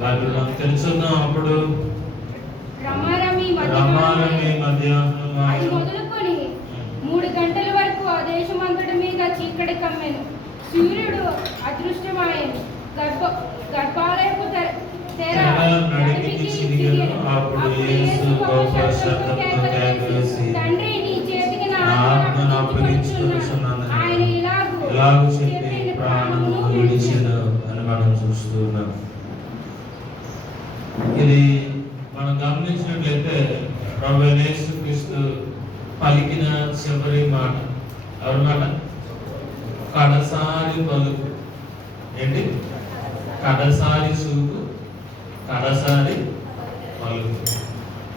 Bible నాకు తెలుసున్న అప్పుడు రమారమి మధ్యాహ్నం అది మొదలుకొని 3 గంటల వరకు ఆ దేశమంతటి మీద చీకటి కమ్మెను. సూర్యుడు అదృష్టమాయను. గర్భాలయపు తెర నడిమికి చిరిగెను. అప్పుడు యేసు గొప్ప శబ్దంతో కేకవేసి, తండ్రి, నీ చేతికి నా ఆత్మను అప్పగించుకొనుచున్నాను. ఆయన ఇలాగు చెప్పి ప్రాణమును విడిచెను అని మనం చూస్తూ ఉన్నాం. ఇది మనం గమనించినట్లయితే ప్రభువైన యేసుక్రీస్తు పలికిన చివరి మాట ఎవరి మాట? కడసారి పలుకు. ఏంటి? కడసారి చూపు, కడసారి పలుకు.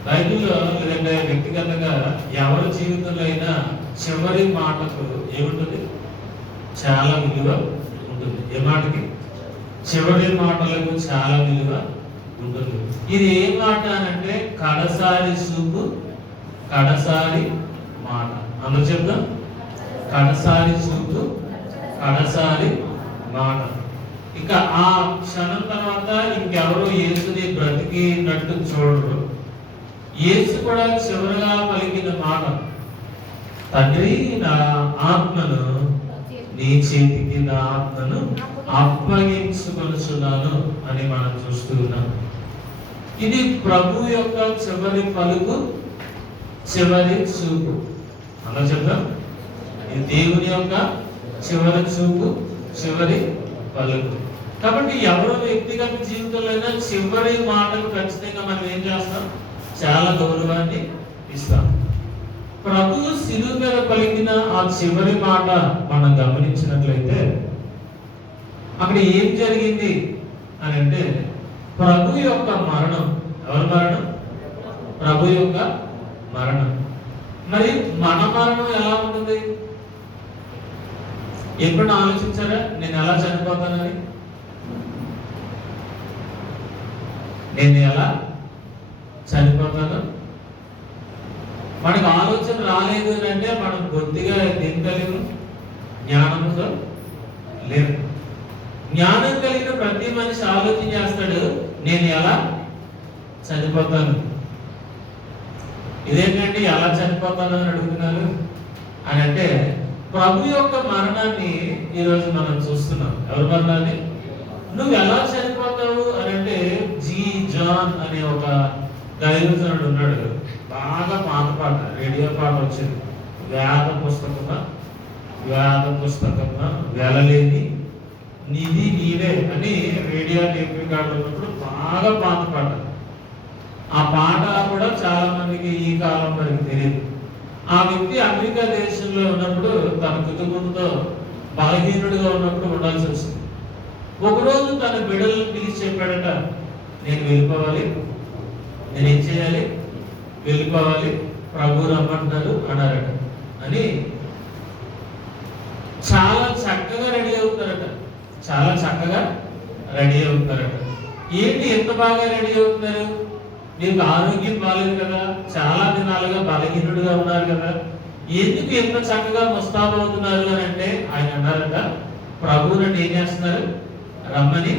బైబిల్లో లేదంటే వ్యక్తిగతంగా ఎవరి జీవితంలో అయినా చివరి మాటకు ఏముంటుంది? చాలా విలువ ఉంటుంది. ఏ మాటకి? చివరి మాటలకు చాలా విలువ ఉంటుంది. ఇది ఏ మాట అంటే కడసారి చూపు, కడసారి మాట. అందరూ చెప్తాం, కడసారి చూపు, కడసారి మాట. ఇక ఆ క్షణం తర్వాత ఇంకెవరు యేసుని బ్రతికినట్టు చూడరు. యేసు కూడా చివరిగా పలికిన మాట, తండ్రి, నా ఆత్మను నీ చేతికి నా ఆత్మను అప్పగించుకొనుచున్నాను అని మనం చూస్తూ ఉన్నాం. ఇది ప్రభు యొక్క చివరి పలుకు, చివరి చూపు. అలా చెప్తాం, ఇది దేవుని యొక్క చివరి చూపు, చివరి పలుకు. కాబట్టి ఎవరో వ్యక్తిగత జీవితంలో చివరి మాటకు ఖచ్చితంగా మనం ఏం చేస్తాం? చాలా గౌరవాన్ని ఇస్తాం. ప్రభు శిలువ మీద పలికిన ఆ చివరి మాట మనం గమనించినట్లయితే అక్కడ ఏం జరిగింది అని అంటే ప్రభు యొక్క మరణం. ఎవరి మరణం? ప్రభు యొక్క మరణం. మరి మన మరణం ఎలా ఉంటుంది? ఎప్పుడైనా ఆలోచించారా నేను ఎలా చనిపోతానని? నేను ఎలా చనిపోతాను? మనకు ఆలోచన రాలేదు అంటే మనం కొద్దిగా తినగలిగిన జ్ఞానంతో లేదు. జ్ఞానం కలిగిన ప్రతి మనిషి ఆలోచన చేస్తాడు, నేను ఎలా చనిపోతాను. ఇదేంటండి ఎలా చనిపోతాను అని అడుగుతున్నారు అని అంటే ప్రభు యొక్క మరణాన్ని ఈరోజు మనం చూస్తున్నాం. ఎవరి మరణాన్ని? నువ్వు ఎలా చనిపోతావు అని అంటే జీ జాన్ అనే ఒక దైవజనుడు ఉన్నాడు. బాగా పాత పాట, రేడియో పాట వచ్చింది. వేద పుస్తకమా వెళ్ళలేని నిధి నీవే అని రేడియో టేప్ రికార్డులో ఉన్నప్పుడు బాగా పాత పాట. ఆ పాట కూడా చాలా మందికి ఈ కాలం వరకు తెలియదు. ఆ వ్యక్తి అమెరికా దేశంలో ఉన్నప్పుడు తన కుటుంబంతో బలహీనుడిగా ఉన్నప్పుడు ఉండాల్సి వచ్చింది. ఒకరోజు తన బిడ్డలను పిలిచి చెప్పాడట, నేను వెళ్ళిపోవాలి, నేను ఏం చేయాలి? వెళ్ళిపోవాలి, ప్రభు రమ్మంటున్నారు అన్నారట. అని చాలా చక్కగా రెడీ అవుతారట. చాలా చక్కగా రెడీ అవుతారట. ఏంటి ఎంత బాగా రెడీ అవుతున్నారు? మీకు ఆరోగ్యం బాలేదు కదా, చాలా దినాలుగా బలహీనుడిగా ఉన్నారు కదా, ఎందుకు ఎంత చక్కగా ముస్తాబు అవుతున్నారు అని అంటే ఆయన అన్నారట, ప్రభు నన్ను ఏం చేస్తున్నారు? రమ్మని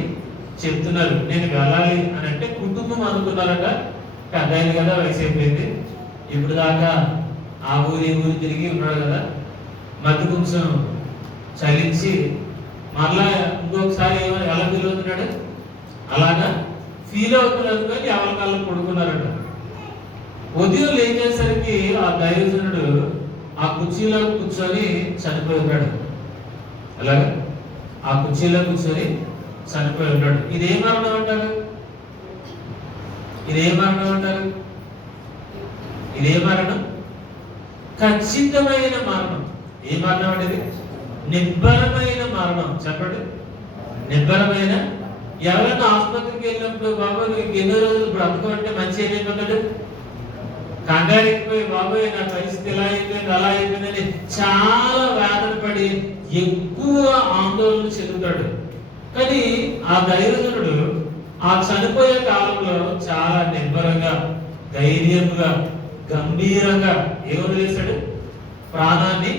చెప్తున్నారు, నేను వెళ్ళాలి అని అంటే కుటుంబం అనుకున్నారట. పెద్ద ఆయన కదా, వయసు అయిపోయింది. ఇప్పుడు దాకా ఆ ఊరి తిరిగి ఉన్నాడు కదా, మధ్య కొంచెం చలించి మళ్ళా ఇంకొకసారి ఎలా ఫీల్ అవుతున్నాడు? అలాగా ఫీల్ అవుతున్నారు. కానీ ఎవరికల్లా పడుకున్నారట. ఉదయం లేచేసరికి ఆ దైవజనుడు ఆ కుర్చీలో కూర్చొని చనిపోయి ఉన్నాడు. అలాగా ఆ కుర్చీలో కూర్చొని చనిపోయి ఉన్నాడు. ఇదే మరణం అంటారు? ఇదే మరణం అంటారు? ఇదే మరణం, ఖచ్చితమైన మరణం. ఏ మరణం అనేది? నిబ్బరమైన మరణం. చెప్పండి, నిబ్బరమైన. ఎవరైనా ఆసుపత్రికి వెళ్ళినప్పుడు బాబోయ్ నువ్వు ఎన్నో రోజులు బ్రతకం అంటే మంచి ఏమైపోతాడు? కంగారెక్కిపోయి బాబోయ్ నా పరిస్థితి ఎలా అయిపోయింది, అలా అయిపోయిందని చాలా వేదన పడి ఎక్కువ ఆందోళన చెందుతాడు. కానీ ఆ దైవజనుడు ఆ చనిపోయే కాలంలో చాలా నిబ్బరంగా, ధైర్యంగా, గంభీరంగా ఏం వదిలేశాడు? ప్రాణాన్ని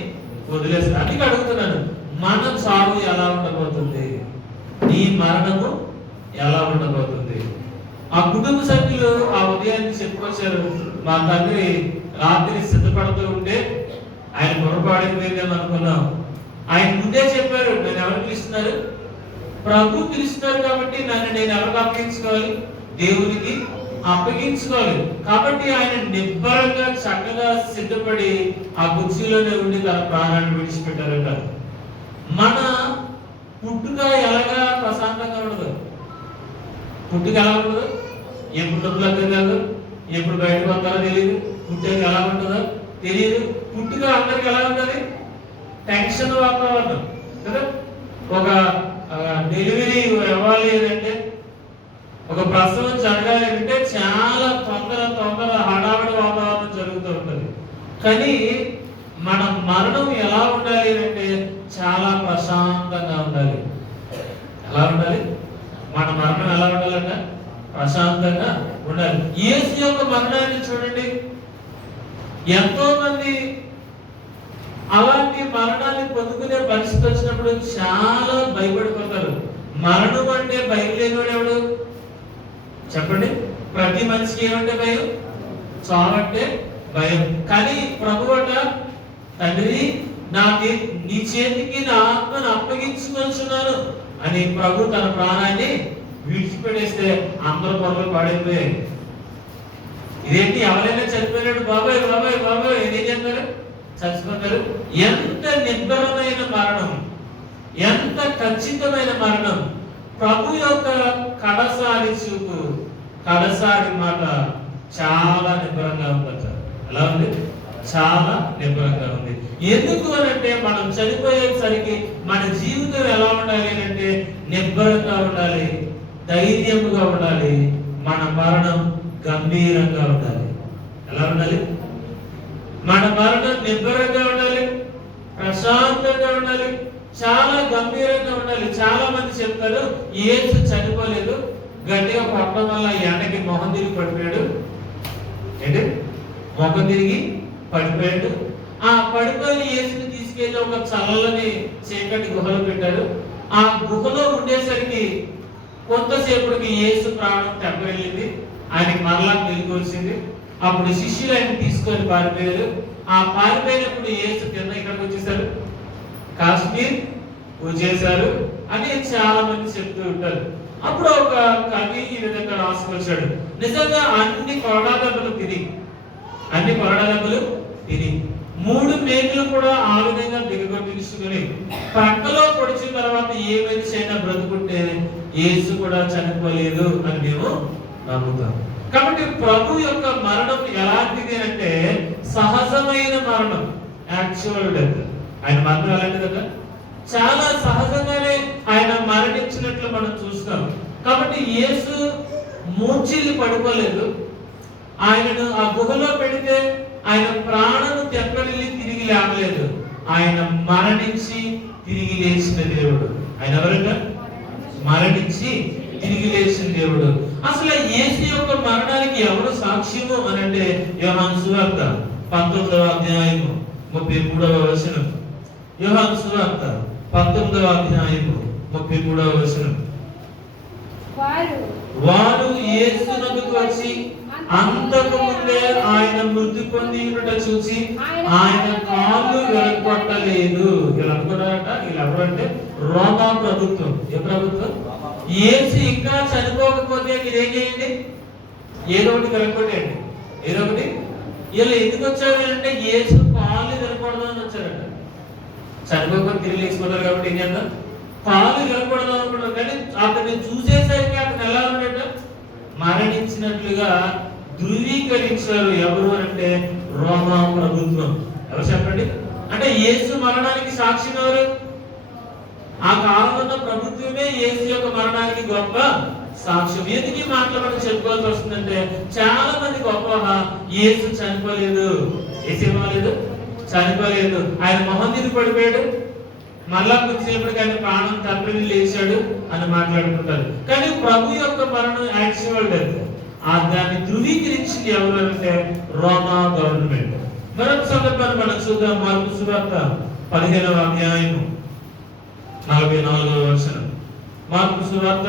వదిలేస్తాడు. అందుకే అడుగుతున్నాను, మన చావు ఎలా ఉండబోతుంది? నీ మరణము ఎలా ఉండబోతుంది? ఆ కుటుంబ సభ్యులు ఆ ఉదయాన్ని చెప్పుకొచ్చారు, మా తండ్రి రాత్రి సిద్ధపడుతూ ఉంటే ఆయన పొరపాడిపోయిందేమో అనుకున్నాం. ఆయన ముందే చెప్పారు, నేను ఎవరు పిలుస్తున్నారు? ప్రభు పిలుస్తున్నారు కాబట్టి నన్ను నేను ఎవరికి అప్పగించుకోవాలి? దేవునికి అప్పగించుకోవాలి. కాబట్టి ఆయన నిబ్బరంగా చక్కగా సిద్ధపడి ఆ కుర్చీలోనే ఉండి తన ప్రాణాన్ని విడిచిపెట్టారట. మన పుట్టుక ఎలాగా ప్రశాంతంగా ఉండదు. పుట్టుక ఎలా ఉండదు? ఎప్పుడు డబ్బులు కాదు, ఎప్పుడు బయటకు వస్తారో తెలియదు. పుట్టుక ఎలా ఉంటుందో తెలియదు. పుట్టుక అందరికి ఎలా ఉంటుంది? టెన్షన్ వాతావరణం కదా. ఒక డెలివరీ ఇవ్వాలి అంటే, ఒక ప్రసవం జరగాలి అంటే చాలా తొందర హడావిడి వాతావరణం జరుగుతూ ఉంటుంది. కానీ మన మరణం ఎలా ఉండాలి అంటే చాలా ప్రశాంతంగా ఉండాలి. ఎలా ఉండాలి? మన మరణం ఎలా ఉండాలంట? ప్రశాంతంగా ఉండాలి. యేసు యొక్క మరణాన్ని చూడండి, ఎంతో మంది అలాంటి మరణాన్ని పొందుకునే పరిస్థితి వచ్చినప్పుడు చాలా భయపడిపోతారు. మరణం అంటే భయం లేనివాడు ఎవడు చెప్పండి? ప్రతి మనిషికి ఏమంటే భయం? చావంటే భయం. కానీ ప్రభువట, తండ్రి నీ చేతికి నా ఆత్మను అప్పగించుకొచ్చున్నాను అని ప్రభు తన ప్రాణాన్ని విడిచిపెట్టేస్తే అందరూ పొరలు పాడైపోయాయి. ఇదేంటి, ఎవరైనా చనిపోయినాడు బాబాయ్ బాబాయ్ బాబాయ్ ఏం చెప్తారు? చచ్చిపోతారు. ఎంత నిబ్బరమైన మరణం, ఎంత ఖచ్చితమైన మరణం! ప్రభు యొక్క కడసారి చూపు, కడసారి మాట చాలా నిబ్బరంగా ఉంది. ఎలా ఉంది? చాలా నిబ్బరంగా ఉంది. ఎందుకు అనంటే మనం చనిపోయేసరికి మన జీవితం ఎలా ఉండాలి అంటే నిబ్బరంగా ఉండాలి, ధైర్యంగా ఉండాలి. మన మరణం గంభీరంగా ఉండాలి. ఎలా ఉండాలి? మన మరణం నిబ్బరంగా ఉండాలి, ప్రశాంతంగా ఉండాలి, చాలా గంభీరంగా ఉండాలి. చాలా మంది చెప్తారు యేసు చనిపోలేదు, గట్టిగా కొట్టడం వల్ల ఎండకి మొహం తిరిగి పడిపోయాడు. ఏంటి? మొహం తిరిగి పడిపోయాడు. ఆ పడిపోయిన యేసుని తీసుకెళ్లి ఒక చల్లని చీకటి గుహలో పెట్టారు. ఆ గుహలో ఉండేసరికి కొంతసేపటికి యేసు ప్రాణం తెప్పవెళ్ళింది, ఆయనకి మరలా వెలుగు వచ్చింది. అప్పుడు శిష్యులు ఆయన తీసుకొని పారిపోయారు. ఆ పారిపోయినప్పుడు యేసు కింద ఇక్కడికి వచ్చేసారు, కాశ్మీర్ వచ్చేసారు అని చాలా మంది చెప్తూ ఉంటారు. అప్పుడు ఒక కవి ఈ విధంగా రాసుకొచ్చాడు, నిజంగా అన్ని కొరడా దెబ్బలు తిని 3 మేకులు కూడా ఆ విధంగా దిగగొట్టించుకుని పక్కలో పొడిచిన తర్వాత ఏ మనిషి అయినా బ్రతుకుంటే యేసు కూడా చనిపోలేదు అని మేము నమ్ముతాం. కాబట్టి ప్రభు యొక్క మరణం ఎలాంటిది అంటే సహజమైన మరణం, యాక్చువల్ డెత్. ఆయన మరణం ఎలాంటిది కదా, చాలా సహజంగానే ఆయన మరణించినట్లు మనం చూస్తాం. కాబట్టి యేసు మూర్ఛిల్లి పడిపోలేదు. ఆయనను ఆ గుహలో పెడితే ఆయన ప్రాణము తెప్పలిల్లి తిరిగి లేవలేదు. ఆయన మరణించి తిరిగి లేచిన దేవుడు. ఆయన ఎవరంట? మరణించి తిరిగి లేచిన దేవుడు. అసలు యేసు యొక్క మరణానికి ఎవరు సాక్ష్యము అని అంటే యోహాను సువార్త 19వ అధ్యాయము 33వ వచనం. యోహాను సువార్త 19వ అధ్యాయము 33వ వచనం. వారు యేసునకు వచ్చి అంతకు ముందే ఆయన మృతి పొంది చూసి ఆయన కాళ్ళు వెలగొట్టలేదు. వీళ్ళు అనుకున్నారట, వీళ్ళు ఎవరంటే రోమా ప్రభుత్వం. ఏ ప్రభుత్వం? యేసు ఇంకా చనిపోకపోతే మీరు ఏం చేయండి? ఏదో ఒకటి వెలగొట్టేయండి, ఏదో ఒకటి. వీళ్ళు ఎందుకు వచ్చారు అంటే యేసు కాళ్ళు వెలగొడదాం అని వచ్చారట. చనిపోకపోతే తిరిగి లేచిపోతారు కాబట్టి ఏం చేద్దాం? కాళ్ళు వెలగొడదాం అనుకున్నారు. కానీ అతన్ని చూసేసరికి అతను ఎలా ఉన్నాడట? మరణించినట్లుగా ధృవీకరించారు. ఎవరు అంటే రోమా ప్రభుత్వం. ఎవరు చెప్పండి? అంటే యేసు మరణానికి సాక్ష్యం ఎవరు? ఆ కాలంలో ప్రభుత్వమే యేసు యొక్క మరణానికి గొప్ప సాక్ష్యం. ఎందుకు ఈ మాటలు మనం చెప్పుకోవాల్సి వస్తుందంటే చాలా మంది గొప్ప యేసు చనిపోలేదు, యేసు ఏమలేదు, చనిపోలేదు, ఆయన మొహం తిరిగి పడిపోయాడు, మళ్ళా కొద్దిసేపటికి ఆయన ప్రాణం తప్పిని లేచాడు అని మాట్లాడుకుంటారు. కానీ ప్రభు యొక్క మరణం యాక్చువల్ డెత్. దాన్ని ధృవీకరించింది ఎవరు అంటే రోమా గవర్నమెంట్. మరొక సందర్భాన్ని మనం చూద్దాం. మార్కు సువార్త 15వ అధ్యాయము 44వ వచనం. మార్కు సువార్త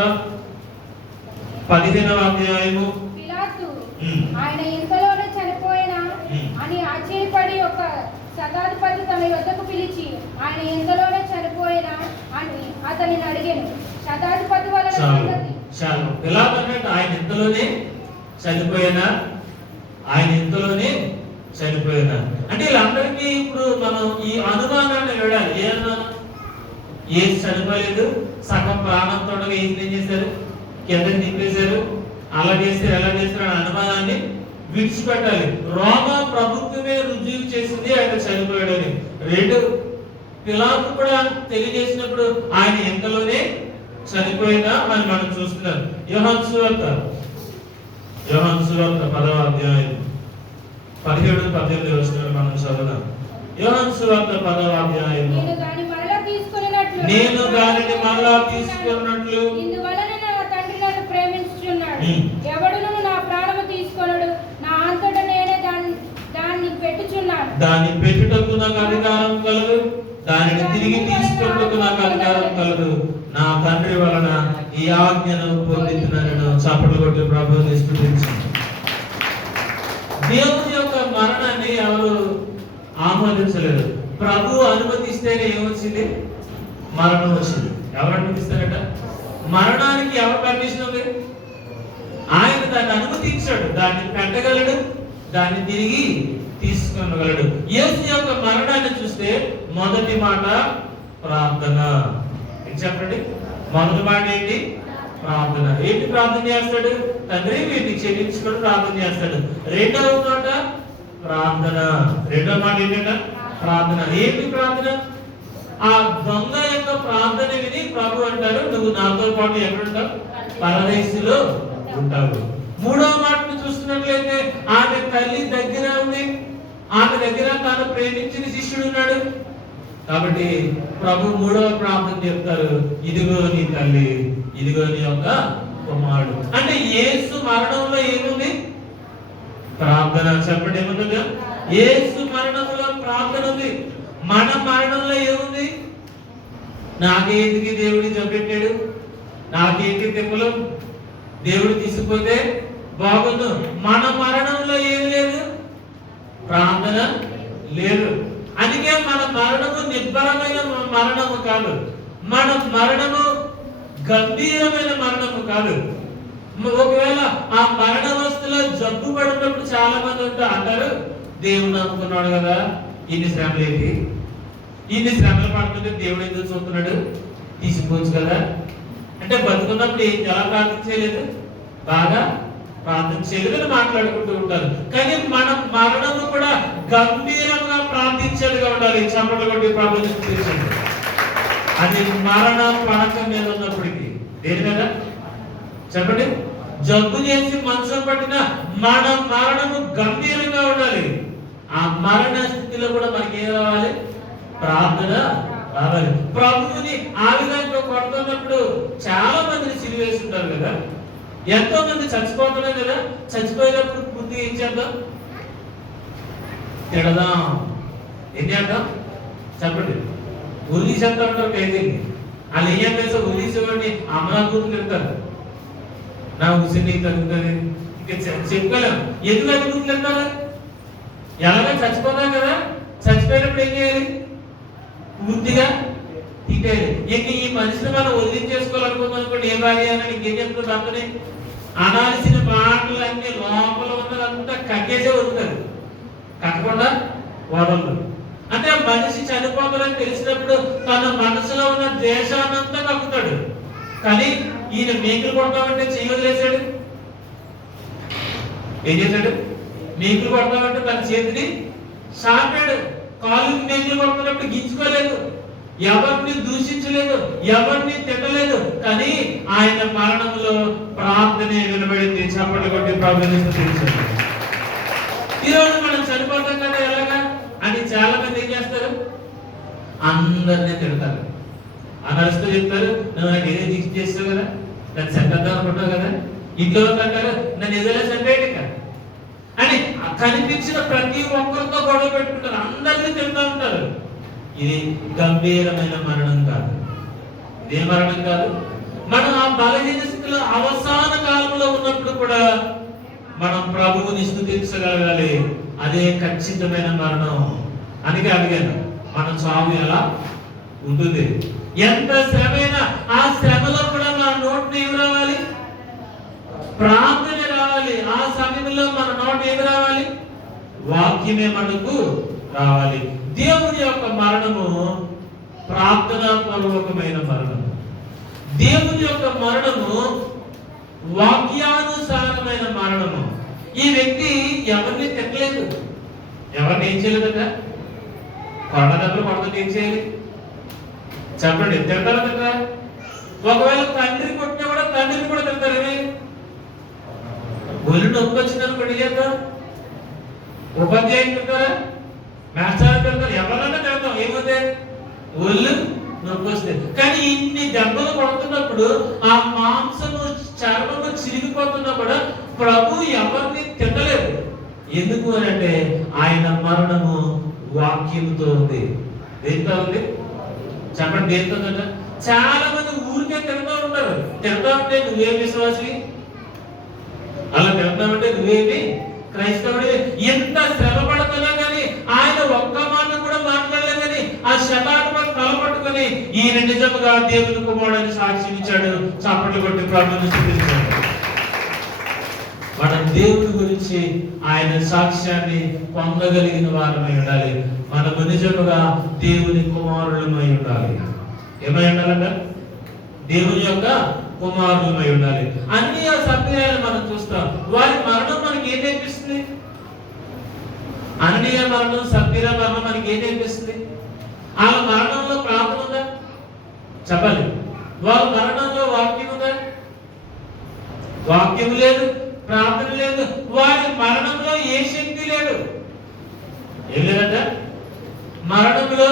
15వ అధ్యాయము. పిలాతు ఉమ్. ఆయన ఇంతలోనే చనిపోయినా ఉమ్. అని ఆశ్చర్యపడి ఒక శతాధిపతి తన యొద్దకు పిలిచి ఆయన ఇంతలోనే చనిపోయినా అని అతనిని అడిగాను. శతాధిపతి వలన చాలు సంగతి చాలు. పిలాతు అన్నట్టు ఆయన ఇంతలోనే చనిపోయినా, ఆయన ఇంతలోనే చనిపోయినా అంటే వీళ్ళందరికీ ఇప్పుడు మనం ఈ అనుమానాన్ని వెళ్ళాలి. ఏ అనుమానం? ఏది చనిపోలేదు, సగం ప్రాణంతో ఏం చేశారు, కింద తిప్పేశారు, అలా చేశారు, ఎలా చేశారు అనే అనుమానాన్ని విడిచిపెట్టాలి. రోమా ప్రభుత్వమే రుజువు చేసింది ఆయన చనిపోయాడని. రెండు, పిలాతు కూడా తెలియజేసినప్పుడు ఆయన ఎంతలోనే చనిపోయినా అని మనం చూస్తున్నాం. యోహాను సువార్త 10వ అధ్యాయం 17-18 వచనాలు మనం చదువుదాం. యోహాను సువార్త 10వ అధ్యాయం. నేను దాన్ని మరలా తీసుకొనినట్లు నేను దానిని మరలా తీసుకున్నట్లు ఇందువలన నా తండ్రి నన్ను ప్రేమించుచున్నాడు. ఉమ్. ఎవడును నా ప్రాణము తీసుకొనడు, నా అంతటా నేనే దాన్ని పెట్టుచున్నాను. దాన్ని పెట్టుటకు నాకు అధికారం కలదు, దానిని తిరిగి తీసుకున్నకు నాకు అధికారం కలదు. నా తండ్రి వలన ఈ ఆజ్ఞను పొందుతున్నాను. చప్పట్లు కొట్టి ప్రభువుని స్తుతించండి. దేవుని యొక్క మరణాన్ని ఎవరు ఆమోదించలేదు. ప్రభు అనుమతిస్తేనే ఏమొచ్చింది? మరణం వచ్చింది. ఎవరు అనుమతిస్తారట? మరణానికి ఎవరు పర్మిషన్ ఉంది? ఆయన దాన్ని అనుమతించాడు. దాన్ని పెట్టగలడు, దాన్ని తిరిగి తీసుకొనగలడు. యేసు యొక్క మరణాన్ని చూస్తే మొదటి మాట ప్రార్థన. ఏం చెప్పండి? మొదటి మాట ఏంటి? ప్రార్థన. ఏంటి ప్రార్థన చేస్తాడు? తండ్రి వీటిని క్షమించుకొని ప్రార్థన చేస్తాడు. రెండవ మాట ప్రార్థన. రెండవ మాట ఏంటంట? ప్రార్థన. ఏంటి ప్రార్థన? ఆ దొంగ యొక్క ప్రార్థన విని ప్రభు అంటారు, నువ్వు నాతో పాటు ఎక్కడుంటావు? పరదేశంలో ఉంటావు. మూడవ మాటను చూస్తున్నట్లయితే ఆమె తల్లి దగ్గర ఉంది, ఆమె దగ్గర తాను ప్రేమించిన శిష్యుడు ఉన్నాడు. కాబట్టి ప్రభు మూడవ ప్రార్థన చెప్తారు, ఇదిగో నీ తల్లి, ఇదిగో నీ యొక్క కుమారుడు. అంటే యేసు మరణంలో ఏముంది? ప్రార్థన. చెప్పండి, ఏముంది? యేసు మరణంలో ప్రార్థన ఉంది. మన మరణంలో ఏముంది? నాకేంటికి దేవుడి చెప్పెట్టాడు, నాకేంటి తిప్పలు, దేవుడు తీసుకుపోతే బాగుండు. మన మరణంలో ఏమి లేదు? ప్రార్థన లేదు. అందుకే మన మరణము నిబ్బరమైన మరణము కాదు, మన మరణము గంభీరమైన మరణము కాదు. ఒకవేళ ఆ మరణవస్థలో జబ్బు పడినప్పుడు చాలా మంది అంటారు, దేవుడు నమ్ముకున్నాడు కదా, ఇన్ని శ్రమలు ఏంటి, ఇన్ని శ్రమలు పడుతుంటే దేవుడు ఎందుకు చూస్తున్నాడు, తీసుకోవచ్చు కదా. అంటే బతుకున్నప్పుడు ఎలా ప్రార్థన చేయలేదు? బాగా ప్రార్థన చేయలేదని మాట్లాడుకుంటూ ఉంటారు. కానీ మన మరణము కూడా గంభీరంగా ప్రార్థించేదిగా ఉండాలి. చప్పట్లు కొట్టి ప్రార్థించండి. అది మరణ పడక మీద ఉన్నప్పటికీ. దేని మీద? చెప్పండి. జబ్బు చేసి మంచం పట్టిన మన మరణము గంభీరంగా ఉండాలి. ఆ మరణ స్థితిలో కూడా మనకి ఏం రావాలి? ప్రార్థన రావాలి. ప్రభువుని ఆ విధంగా కొడుతున్నప్పుడు చాలా మందిని సిలివేసి ఉంటారు కదా, ఎంతో మంది చచ్చిపోతున్నారు కదా. చచ్చిపోయినప్పుడు పూర్తిగా ఏం చేద్దాం? తిడదాం. ఏం చేద్దాం? చెప్పండి. ఉల్లి చెప్తా ఉంటారు ఖైదీని. వాళ్ళు ఏం చేస్తే ఉల్లీసేవాడిని అమరా కూతురు తిడతారు, నా ఉసిరి తగ్గుతుంది. ఇక చెప్పలేం. ఎందుకు అది కూతురు తిడతారు? ఎలాగో చచ్చిపోతాం కదా, చచ్చిపోయినప్పుడు ఏం చేయాలి? పూర్తిగా తిట్టేయాలి. ఇంక ఈ మనిషిని మనం వదిలించేసుకోవాలనుకుందాం అనుకోండి, ఏ భార్య అని ఇంకేం చెప్తుంది? అతని అనాల్సిన మాటలన్నీ లోపల ఉన్నదంతా కక్కేసే వదులుతారు, కట్టకుండా వదలదు. అంటే మనిషి చనిపోతాడని తెలిసినప్పుడు తన మనసులో ఉన్న దేశాన్నంతా కక్కుతాడు. కానీ ఈయన మేకులు కొడతామంటే చెయ్యి వదిలేశాడు. ఏం చేశాడు? మేకులు కొడతామంటే తన చేతిని సాపాడు. కాలుకి మేకులు కొడుతున్నప్పుడు గించుకోలేదు, ఎవరిని దూషించలేదు, ఎవరిని తిట్టలేదు. కానీ ఆయన మరణంలో ప్రార్థనే వినబడింది. చప్పట్లు కొట్టి ప్రార్థనిస్తూ ఈరోజు మనం చనిపోతాం కదా, ఎలాగా అని చాలా మంది ఏం చేస్తారు? అందరినీ తిడతారు, అనరుస్తూ చెప్తారు, నువ్వు నాకు ఏదో దీక్ష చేస్తావు కదా, నన్ను చంపేద్దాం అనుకుంటావు కదా, ఇంట్లో అంటారు నన్ను ఏదైనా చంపేయట అని. కనిపించిన ప్రతి ఒక్కరితో గొడవ పెట్టుకుంటారు, అందరినీ తిడుతూ ఉంటారు. ఇది గంభీరమైన మరణం కాదు. ఇదే మరణం కాదు. మనం ఆ బలహీన స్థితిలో పరిస్థితిలో అవసాన కాలంలో ఉన్నప్పుడు కూడా మనం ప్రభువుని స్తుతించగలగాలి. అదే ఖచ్చితమైన మరణం. అందుకే అడిగాను, మన చావు ఎలా ఉంటుంది? ఎంత శ్రమైనా ఆ శ్రమలో కూడా మన నోటిని ఏమి రావాలి? ప్రార్థన రావాలి. ఆ సమయంలో మన నోటి ఏమి రావాలి? వాక్యమే మనకు రావాలి. దేవుని యొక్క మరణము ప్రార్థనాపూర్వకమైన మరణము. దేవుని యొక్క మరణము వాక్యానుసారమైన మరణము. ఈ వ్యక్తి ఎవరిని తిట్టలేదు, ఎవరిని ఏం చేయలేదట? కొడదెబ్బలు కొడత ఏం చేయాలి చెప్పండి? తిడతారు కదా. ఒకవేళ తండ్రి కొట్టినా కూడా తండ్రిని కూడా తిడతారు. ఒళ్ళు నొప్పి వచ్చిందని చేద్దాం, ఉపాధ్యాయులు తిడతారా, మాస్టర్ తిడతారు, ఎవరైనా తిడతాం. ఏమవుతాయి? ఒళ్ళు నొప్పి వస్తే. కానీ ఇన్ని దెబ్బలు కొడుతున్నప్పుడు ఆ మాంసము చర్మము చిరిగిపోతున్నా కూడా ప్రభు ఎవరిని తిట్టలేదు. ఎందుకు అని అంటే ఆయన మరణము వాక్యంతో ఉంది. దేంతో ఉంది చెప్పండి? దేంతో ఉందంట? చాలా మంది ఊరికే తిడతా ఉంటారు. తిడతా ఉంటే నువ్వేం విశ్వాసి, అలా తిడతామంటే నువ్వేమి క్రైస్తవుడి. ఎంత శ్రమ పడుతున్నా కానీ ఆయన ఒక్క మాట కూడా మాట్లాడలేదు. కానీ ఆ శతాధిపతి తలపట్టుకుని ఈయన నిజముగా దేవుని కుమారుడని సాక్ష్యం ఇచ్చాడు. చప్పట్లు కొట్టి ప్రభువుని స్తుతించాడు. మనం దేవుని గురించి ఆయన సాక్ష్యాన్ని పొందగలిగిన వారమై ఉండాలి. మనము నిజముగా దేవుని కుమారులమై ఉండాలి. ఏమై ఉండాలంట? దేవుని యొక్క కుమారులమై ఉండాలి. అన్ని ఆ సభ్యులను మనం చూస్తాం. వారి మరణం మనకి ఏం నేర్పిస్తుంది? అన్నయ్య మరణం, సభ్యుల మరణం మనకి ఏం నేర్పిస్తుంది? ఆ మరణంలో ప్రార్థన ఉందా చెప్పాలి. వాళ్ళ మరణంలో వాక్యం ఉందా? వాక్యం లేదు, ప్రార్థన లేదు. వారి మరణంలో ఏ శక్తి లేదు. ఏం లేదంట? మరణంలో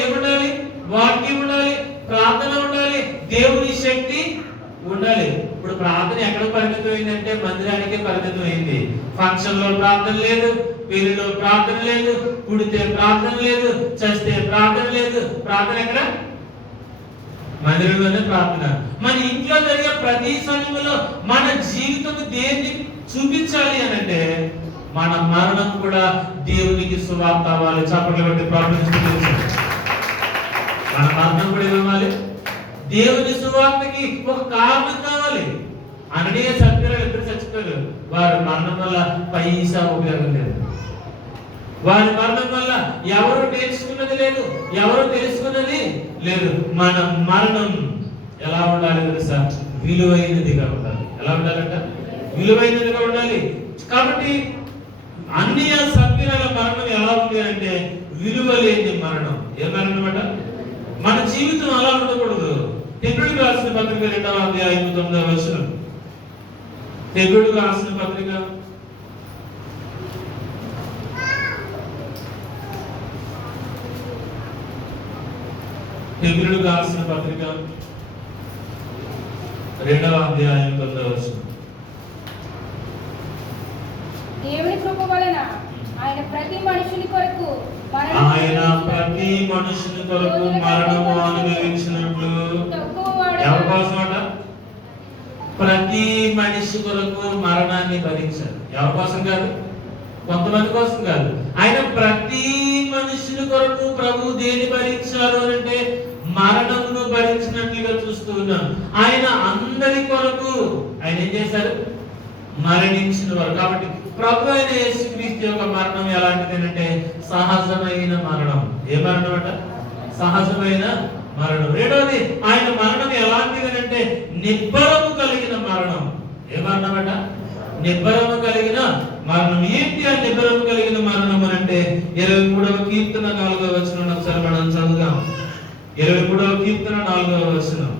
ఏముండాలి? వాక్యం ఉండాలి, ప్రార్థన ఉండాలి, దేవుని శక్తి ఉండాలి. ఇప్పుడు ప్రార్థన ఎక్కడ పరిమితమైందంటే మందిరానికి పరిమితమైంది. ఫంక్షన్ లో ప్రార్థన లేదు, పెళ్లిలో ప్రార్థన లేదు, పుడితే ప్రార్థన లేదు, చస్తే ప్రార్థన లేదు. ప్రార్థన ఎక్కడ? మందిరంలోనే ప్రార్థన. మన ఇంట్లో జరిగే ప్రతి సమయంలో మన జీవితం దేన్ని చూపించాలి అని అంటే మన మరణం కూడా దేవునికి సువార్త అవ్వాలి. చప్పట్లు కొట్టి ప్రార్థించాలి. మన మరణం కూడా ఏమవ్వాలి? దేవుని సువార్తకి ఒక కారణం కావాలి. అననీయ సభ్యులు ఇద్దరు చచ్చిపోయారు. వారి మరణం వల్ల పైసా ఉపయోగం లేదు. వారి మరణం వల్ల ఎవరు నేర్చుకున్నది లేదు, ఎవరు తెలుసుకున్నది లేదు. మన మరణం ఎలా ఉండాలి తెలుసా? విలువైనదిగా ఉండాలి. ఎలా ఉండాలంట? విలువైనదిగా ఉండాలి. కాబట్టి అన్య సభ్యుల మరణం ఎలా ఉంది అంటే విలువ లేని మరణం. ఏ మరణం అంట? మన జీవితం అలా ఉండకూడదు. తెగుడికి రాసిన పత్రిక 2వ అధ్యాయం 9వ వచనం. తెగుడికి రాసిన పత్రిక తెగుడికి రాసిన పత్రిక 2వ అధ్యాయం 9వ వచనం. దేవుని కృప వలన ఆయన ప్రతి మనుషుని కొరకు మరణము అనుభవించినట్లు ఎవరి కోసం అట? ప్రతి మనిషి కొరకు మరణాన్ని భరించారు. ఎవరి కోసం కాదు, కొంతమంది కోసం కాదు. ఆయన ప్రతి మనుషుని కొరకు ప్రభు దేని భరించారు అంటే మరణమును భరించినట్లుగా చూస్తూ ఉన్నాం. ఆయన అందరి కొరకు ఆయన ఏం చేశారు? మరణించిన వారు. కాబట్టి ప్రభు అయిన యేసుక్రీస్తు యొక్క మరణం ఎలాంటిది అంటే సహజమైన మరణం. ఏ మరణం అంట? సహజమైన మరణం. రెండవది ఆయన మరణం ఎలాంటిది అంటే నిబ్బరము కలిగిన మరణం. ఏ మరణం అంట? నిబ్బరము కలిగిన మరణం. ఏంటి ఆ నిబ్బరము కలిగిన మరణం అంటే 23వ కీర్తన 4వ వచనం ఒకసారి మనం చదువుదాం. 23వ కీర్తన 4వ వచనం.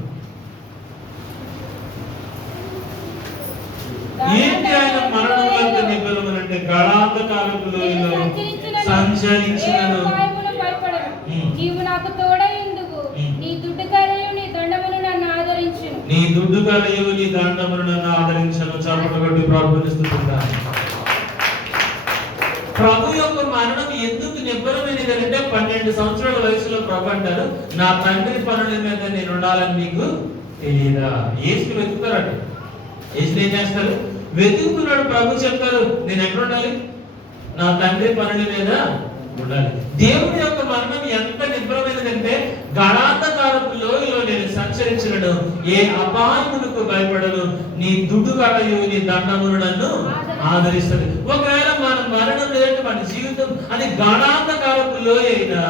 ఏంటి ఆయన మరణంలో నిబ్బరము అంటే గళాంధకారకులో సంచరించినను నీవు నాకు తోడైందువు, నీ దుడ్డు కరయు నీ దండమును నన్ను ఆదరించును. నీ దుడ్డు కరయు నీ దండమును నన్ను ఆదరించును. చప్పట్లు కొట్టి ప్రార్థిస్తున్నాను. ప్రభు యొక్క మరణం ఎందుకు నిబ్బరమైనది అంటే 12 సంవత్సరాల వయసులో ప్రభు అంటారు, నా తండ్రి పనుల మీద నేను ఉండాలని మీకు తెలియదా? యేసుని వెతుకుతారట. యేసుని ఏం చేస్తారు? వెతుకుతున్నాడు. ప్రభు చెప్తారు, నేను ఎక్కడ ఉండాలి? నా తండ్రి పనుల మీద ఉండాలి. దేవుని యొక్క మరణం ఎంత నిబ్బరమైనదంటే, గడాంధకారపు లోయలో నేను సంచరించను, ఏ అపాయమునకు భయపడను, నీ దుడ్డు కడయు నీ దండమును నన్ను ఆదరిస్తుంది. ఒకవేళ మన మరణం లేదంటే మన జీవితం అది గడాంధకారపు లోయ అయినా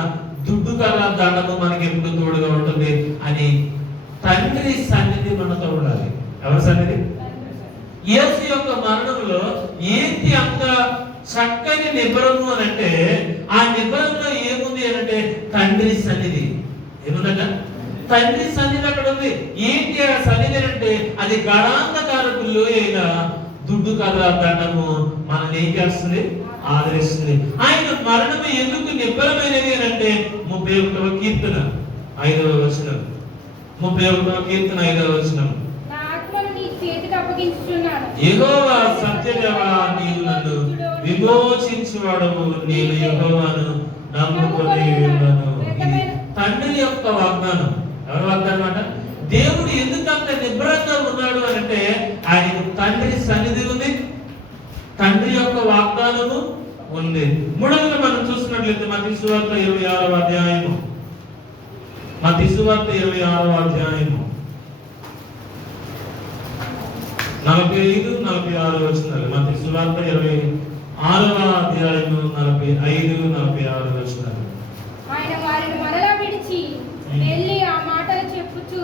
దుడ్డు కర్ర దండము మనకి ఎప్పుడు తోడుగా ఉంటుంది అని తండ్రి సన్నిధి మనతో ఉండాలి. ఎవరి సన్నిధి? యేసు యొక్క మరణంలో ఏంటి అంత చక్కని నిబ్బరము అని అంటే, ఆ నిబ్బరంలో ఏముంది అని అంటే తండ్రి సన్నిధి. ఏముందట? తండ్రి సన్నిధి అక్కడ ఉంది. ఏంటి ఆ సన్నిధి అంటే, అది గడాంధకారపు లోయ అయిన దుడ్డు కర్ర దండము మనల్ని ఏం చేస్తుంది? ఆదరిస్తుంది. ఆయన మరణము ఎందుకు నిబ్బరమైనది అని అంటే 31వ కీర్తన 5వ వచనం. 31వ కీర్తన 5వ వచనం. నా ఆత్మను నీ చేతికి అప్పగించుచున్నాను. యెహోవా సత్యదేవా, నీవు నన్ను విమోచించువాడవు, నేను యెహోవాను నమ్ముకొని ఉన్నాను. ఇది తండ్రి యొక్క వాగ్దానం. ఎవరి వాగ్దానం అంట? దేవుడు ఎందుకు అంత నిబ్బరంగా ఉన్నాడు అని అంటే, ఆయనకు తండ్రి సన్నిధి ఉంది, తండ్రి యొక్క వాగ్దానము ఉంది. మూడవది మనం చూసినట్లయితే మత్తయి సువార్త 26వ అధ్యాయము. మత్తయి సువార్త 26వ అధ్యాయము 45, 46 వచనాలు. మత్తయి సువార్త 26వ అధ్యాయము 45, 46 వచనాలు. ఆయన వారిని మరలా విడిచి వెళ్ళి ఆ మాటలు చెప్పుచు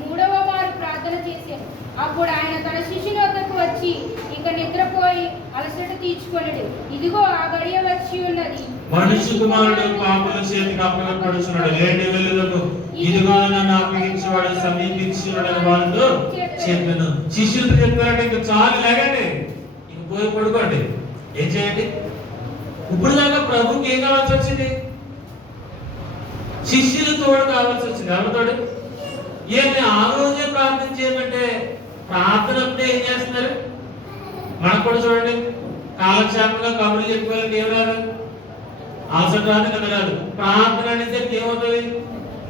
మూడవ వారు ప్రార్థన చేశారు. అప్పుడు ఆయన తన శిష్యుని వద్దకు వచ్చి, ఇక నిద్రపోయి అలసట తీర్చుకొనడు, ఇదిగో ఆ గడియ వచ్చి ఉన్నది, మనుష్య కుమారుడు పాపుల చేతికి అప్పగింపబడుచున్నాడు, లేని వెలుగును, ఇదిగో నన్ను అప్పగించేవాడు సమీపించున్నాడని వారితో చెప్పాను. శిష్యులు చెప్పారంటే ఇంకా చాలు, లేకండి, ఇంక పోయి పడుకోండి. ఏం చేయండి? ఇప్పుడు దాకా ప్రభుకి ఏం కావాల్సి వచ్చింది? శిష్యులు తోడు కావాల్సి వచ్చింది. ఎవరి తోడు? ఏంటి ఆ రోజే ప్రార్థన చేయమంటే ప్రార్థన అప్పుడే ఏం చేస్తున్నారు? మనకు కూడా చూడండి, కాలక్షేపంగా కబుర్లు చెప్పుకోవాలంటే ఏం రాదు, అలసట రాదు, కదా రాదు. ప్రార్థన అనేది ఏమవుతుంది?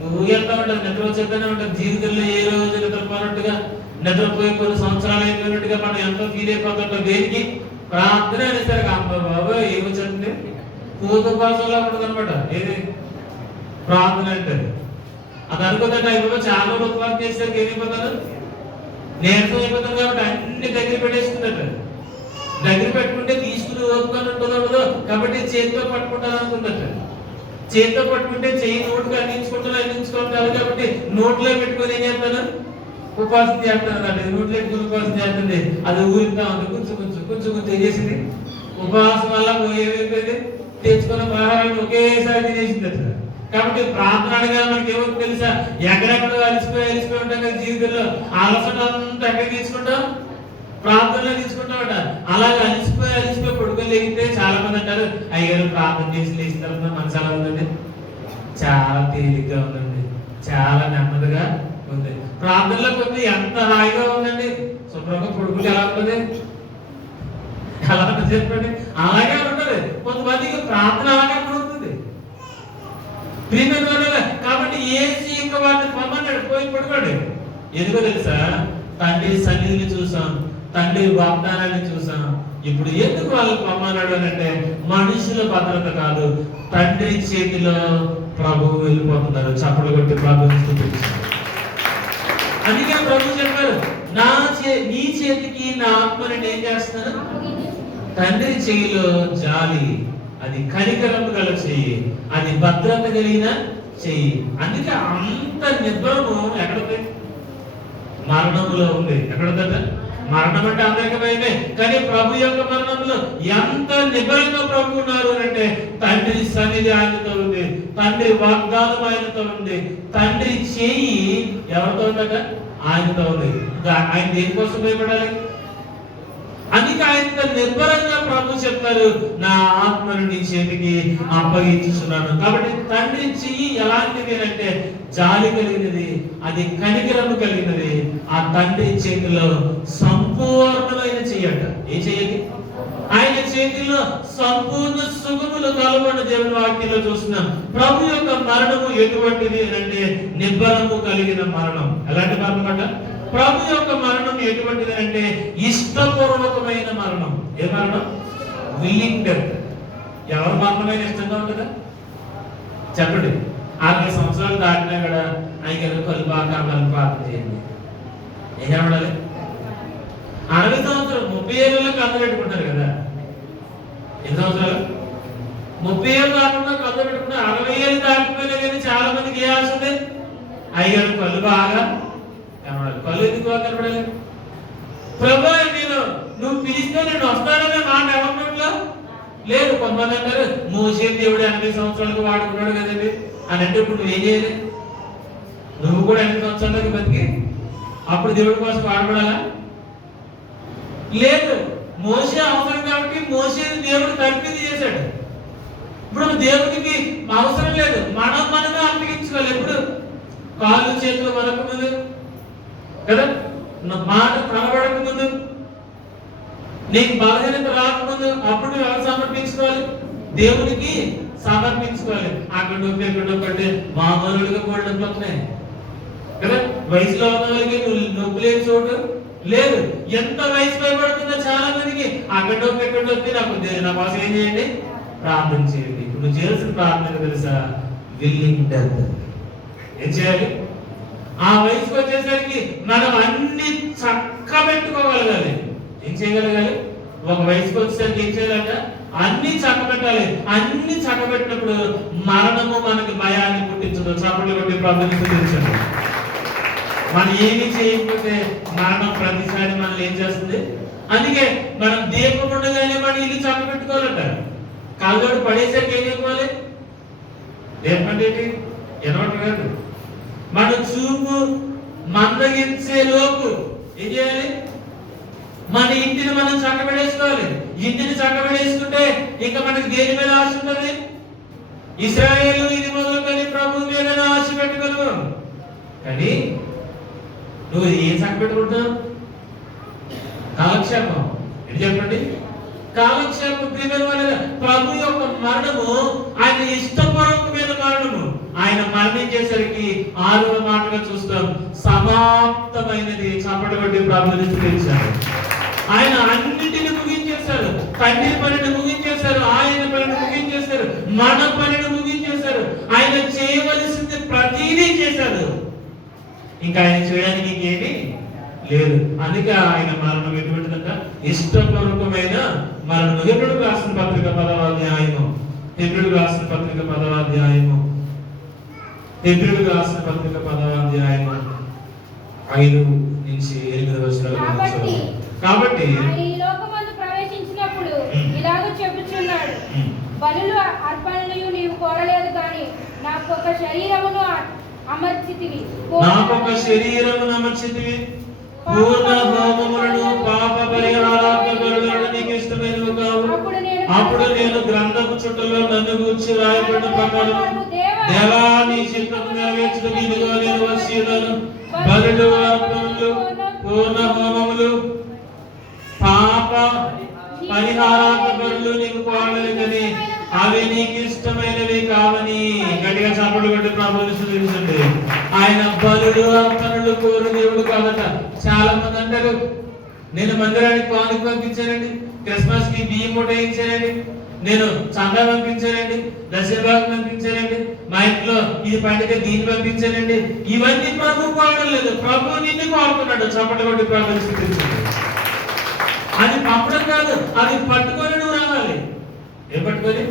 నువ్వు ఎంత ఉంటుంది, నిద్ర వచ్చేస్తూనే ఉంటుంది. జీవితంలో ఏ రోజు నిద్రపోయినట్టుగా, నిద్రపోయి కొన్ని సంవత్సరాలు అయిపోయినట్టుగా మనం ఎంతో ఫీల్ అయిపోతుంటాం. దేనికి? ప్రార్థన అనేసరికి అమ్మ బాబు ఏమొచ్చింది, పూత భాషలో ఉంటుంది అనమాట. ఏది ప్రార్థన అంటే అది అనుకుంటే అయిపోయి చాలా ఉపవాసం చేసేసరికి ఏమైపోతారు? నీరసం అయిపోతారు. కాబట్టి అన్ని దగ్గర పెట్టేసుకుందట. దగ్గర పెట్టుకుంటే తీసుకుని ఓపుకొని ఉంటుందో కాబట్టి చేతితో పట్టుకుంటాను అనుకుందట. చేతితో పట్టుకుంటే చెయ్యి నోటుకు అందించుకుంటాను కాబట్టి నోట్లో పెట్టుకొని ఏం చేస్తాను? ఉపవాసం చేస్తాను. నోట్లో పెట్టుకుని ఉపవాసం చేస్తుంది. అది ఊరితా ఉంది, కొంచెం చేసింది. ఉపవాసం వల్ల ఏమైపోయింది? తెచ్చుకున్న ఆహారాన్ని ఒకేసారి తినేసిందట. కాబట్టి ప్రార్థన అనగా మనకి ఏమో తెలుసా? ఎక్కడెక్కడ అలిసిపోయి ఉంటాం కదా జీవితంలో. అలసట అంతా ఎక్కడ తీసుకుంటాం? ప్రార్థనలో తీసుకుంటామట. అలాగే అలిసిపోయి పడుకోలేగితే చాలా మంది అంటారు, అయ్యారు ప్రార్థన చేసి లేచిన తర్వాత మనసు ఎలా ఉందండి? చాలా తేలిగ్గా ఉందండి, చాలా నెమ్మదిగా ఉంది. ప్రార్థనలో కొద్ది ఎంత హాయిగా ఉందండి. శుభ్రంగా పడుకుంటే ఎలా ఉంటుంది? ఎలా ఉంటుంది చెప్పండి? అలాగే ఉంటుంది. కొంతమందికి ప్రార్థన అలాగే ఉంటుంది. కాబట్టి ఏసీ ఇంకా వారిని పొమ్మన్నాడు, పోయి పడుకోండి. ఎందుకో తెలుసా? తండ్రి సన్నిధిని చూసాం, తండ్రి వాగ్దానాన్ని చూసాం. ఇప్పుడు ఎందుకు వాళ్ళు పొమ్మన్నాడు అని అంటే, మనుషుల భద్రత కాదు, తండ్రి చేతిలో ప్రభువు వెళ్ళిపోతున్నారు. చప్పట్లు కొట్టి ప్రభువుని స్తుతించారు. అందుకే ప్రభు చెప్పారు, నీ చేతికి నా ఆత్మని ఏం చేస్తాను? తండ్రి చేయిలో జాలి, అది కనికరము గల చెయ్యి, అది భద్రత కలిగిన చెయ్యి. అందుకే అంత నిబ్బరము ఎక్కడుంది? మరణంలో ఉంది. ఎక్కడుందట? మరణం అంటే అందరికీ భయమే, కానీ ప్రభు యొక్క మరణంలో ఎంత నిబ్బరంగా ప్రభు ఉన్నారు అంటే, తండ్రి సన్నిధి ఆయనతో ఉంది, తండ్రి వాగ్దానం ఆయనతో ఉంది, తండ్రి చేయి ఎవరితో ఉందట? ఆయనతో ఉంది. ఆయన దేనికోసం భయపడాలి? అందుకే ఆయన నిర్భరంగా ప్రభు చెప్తారు, నా ఆత్మను నీ చేతికి అప్పగించున్నాను. కాబట్టి తండ్రి చెయ్యి ఎలాంటిది అంటే జాలి కలిగినది, అది కనికరము కలిగినది. ఆ తండ్రి చేతిలో సంపూర్ణమైన చెయ్యట. ఏ చెయ్యది? ఆయన చేతిలో సంపూర్ణ సుఖములు కలవని దేవుని వాక్యంలో చూస్తున్నాం. ప్రభు యొక్క మరణము ఎటువంటిది అంటే నిబ్బరము కలిగిన మరణం. ఎలాంటి మరణం అంట? ప్రభు యొక్క మరణం ఎటువంటిది అంటే ఇష్టపూర్వకమైన మరణం. ఏ మరణం? Willing death. ఎవరి మరణమైన ఇష్టంగా ఉంటుందా చెప్పండి? 60 సంవత్సరాలు దాటినా కూడా ఆయనకి ఏదో కళ్ళు బాగా ప్రార్థన చేయండి. ఏం కనబడాలి? 60 సంవత్సరాలు 30 ఏళ్ళలో కళ్ళు పెట్టుకుంటారు కదా. ఎన్ని సంవత్సరాలు? 30 ఏళ్ళు దాటున్నా కళ్ళు పెట్టుకుంటారు. 60 ఏళ్ళు దాటిపోయినా కానీ చాలా మందికి ఏ ఆశ ఉంది? అయ్యారు కళ్ళు బాగా కనబడాలి. కళ్ళు ఎందుకు బాగా కనబడాలి? ప్రభు నువ్వు పిలిస్తే నేను వస్తాననే మాట ఎవరినట్లో లేదు. కొంతమంది అంటారు మోసే దేవుడు 80 సంవత్సరాలకు వాడుకున్నాడు కదండి అని అంటే ఇప్పుడు నువ్వేం చేయాలి? నువ్వు కూడా 80 సంవత్సరాలకు బతికి అప్పుడు దేవుడి కోసం వాడబడాలా? లేదు. మోసే అవసరం కాబట్టి మోసే దేవుడు తర్ఫీదు చేశాడు. ఇప్పుడు దేవుడికి అవసరం లేదు, మనమే అప్పగించుకోవాలి. ఎప్పుడు? కాళ్ళు చేతులు వరకు ముందు కదా, మాట కనబడక ముందు, నీకు బలహీనత రాకముందు అప్పుడు ఎవరు సమర్పించుకోవాలి? దేవునికి సమర్పించుకోవాలి. అక్కడ అంటే మామూలుగా కూడా నొప్పులున్నాయి కదా. వయసులో ఉన్న వాళ్ళకి నొప్పి లేని చోటు లేదు. ఎంత వయసు భయపడుతుందో చాలా మందికి అక్కడ నొప్పి నా కోసం ఏం చేయండి? ప్రార్థన చేయండి. ఇప్పుడు నువ్వు చేయాల్సిన ప్రార్థన తెలుసా? Willing death. ఏం చేయాలి? ఆ వయసుకు వచ్చేసరికి మనం అన్ని చక్క పెట్టుకోగలగాలి. ఏం చేయగలగాలి? ఒక వయసుకు వచ్చేసరికి ఏం చేయాలంట? అన్ని చక్కబెట్టాలి. అన్ని చక్కబెట్టినప్పుడు మరణము మనకి భయాన్ని పుట్టించదు. చప్పట్లు కొట్టి ప్రార్థించండి. మనం ఏమి చేయకపోతే మరణం ప్రతిసారి మనల్ని ఏం చేస్తుంది? అందుకే మనం దీపం ఉండగానే మన ఇల్లు చక్కబెట్టుకోవాలంట. కాలుతోటి పడేసరికి ఏం చేసుకోవాలి? దీపం అంటే ఎనవటి కాదు. మన చూపు మందగించే లోపు ఏం చేయాలి? మన ఇంటిని మనం చక్కబెట్టేసుకోవాలి. ఇంటిని చక్కబెట్టేసుకుంటే ఇంకా మనకి దేని మీద ఆశ ఉంటుంది? ఇశ్రాయేలు ఇది మొదలుకొని ప్రభు మీద ఆశ పెట్టుకోను. కానీ నువ్వు ఏం చక్కబెట్టుకుంటావు? కాలక్షేపం. ఏంటి చెప్పండి? కాలక్షేపం. ప్రియమైన వాళ్ళ ప్రభు యొక్క మరణము ఆయన ఇష్టపూర్వకమైన మరణము. ఆయన మరణించేసరికి 6వ మాటగా చూస్తాం, సమాప్తమైనది. చప్పటి కొట్టి ప్రార్థించారు. ఆయన అన్నిటిని ముగించేశారు. తండ్రి పనిని ముగించేశారు, ఆయన పనిని ముగించేశారు, మన పనిని ముగించేశారు. ఆయన చేయవలసింది ప్రతిదీ చేశారు. ఇంకా ఆయన చేయడానికి ఇంకేమీ లేదు. అందుకే ఆయన మరణం ఎటువంటిదంట? ఇష్టపూర్వకమైన మరణం. హెబ్రీయులకు రాసిన పత్రిక 10వ అధ్యాయము, హెబ్రీయులకు రాసిన పత్రిక 10వ అధ్యాయము, హెబ్రీయులకు రాసిన పత్రిక 10వ అధ్యాయము 5 నుంచి 8 వచనాలు. కాబట్టి ఈ లోకమందు ప్రవేశించినప్పుడు ఇలాగ చెప్పుచున్నాడు, బలులు అర్పణలు నీవు కోరలేదు కానీ నాకొక శరీరమును అమర్చితివి, పూర్ణ హోమములను పాప పరిహారాత్మకులను నీకు ఇష్టమైనవి కావు. అప్పుడు నేను గ్రంథపు చుట్టలో నన్ను గూర్చి రాయబడిన ప్రకారం దేవా నీ చిత్తము నెరవేర్చుటకు ఇదిగో నేను వచ్చి ఉన్నాను. బలులు అర్పణలు పూర్ణ హోమములు పాప పరిహారాత్మకులు నీకు కోరలేదని అవి నీకు ఇష్టమైనవి కావని గట్టిగా చప్పట్లు కొట్టి ప్రార్థించండి. ఆయన బలులు అర్పణలు కోరు దేవుడు కాదట. చాలా మంది అంటారు, నేను మందిరానికి కానుక పంపించానండి, క్రిస్మస్ కి బియ్యం మూట వేయించానండి, నేను చందా పంపించానండి, దశభాగం పంపించానండి, మా ఇంట్లో ఇది పండుగ దీన్ని పంపించానండి. ఇవన్నీ ప్రభు కోరడం లేదు, ప్రభు నిన్ను కోరుకున్నాడు. చప్పట్లు కొట్టి ప్రార్థించండి. అది పంపడం కాదు, అది పట్టుకొని నువ్వు రావాలి. ఏం పట్టుకొని?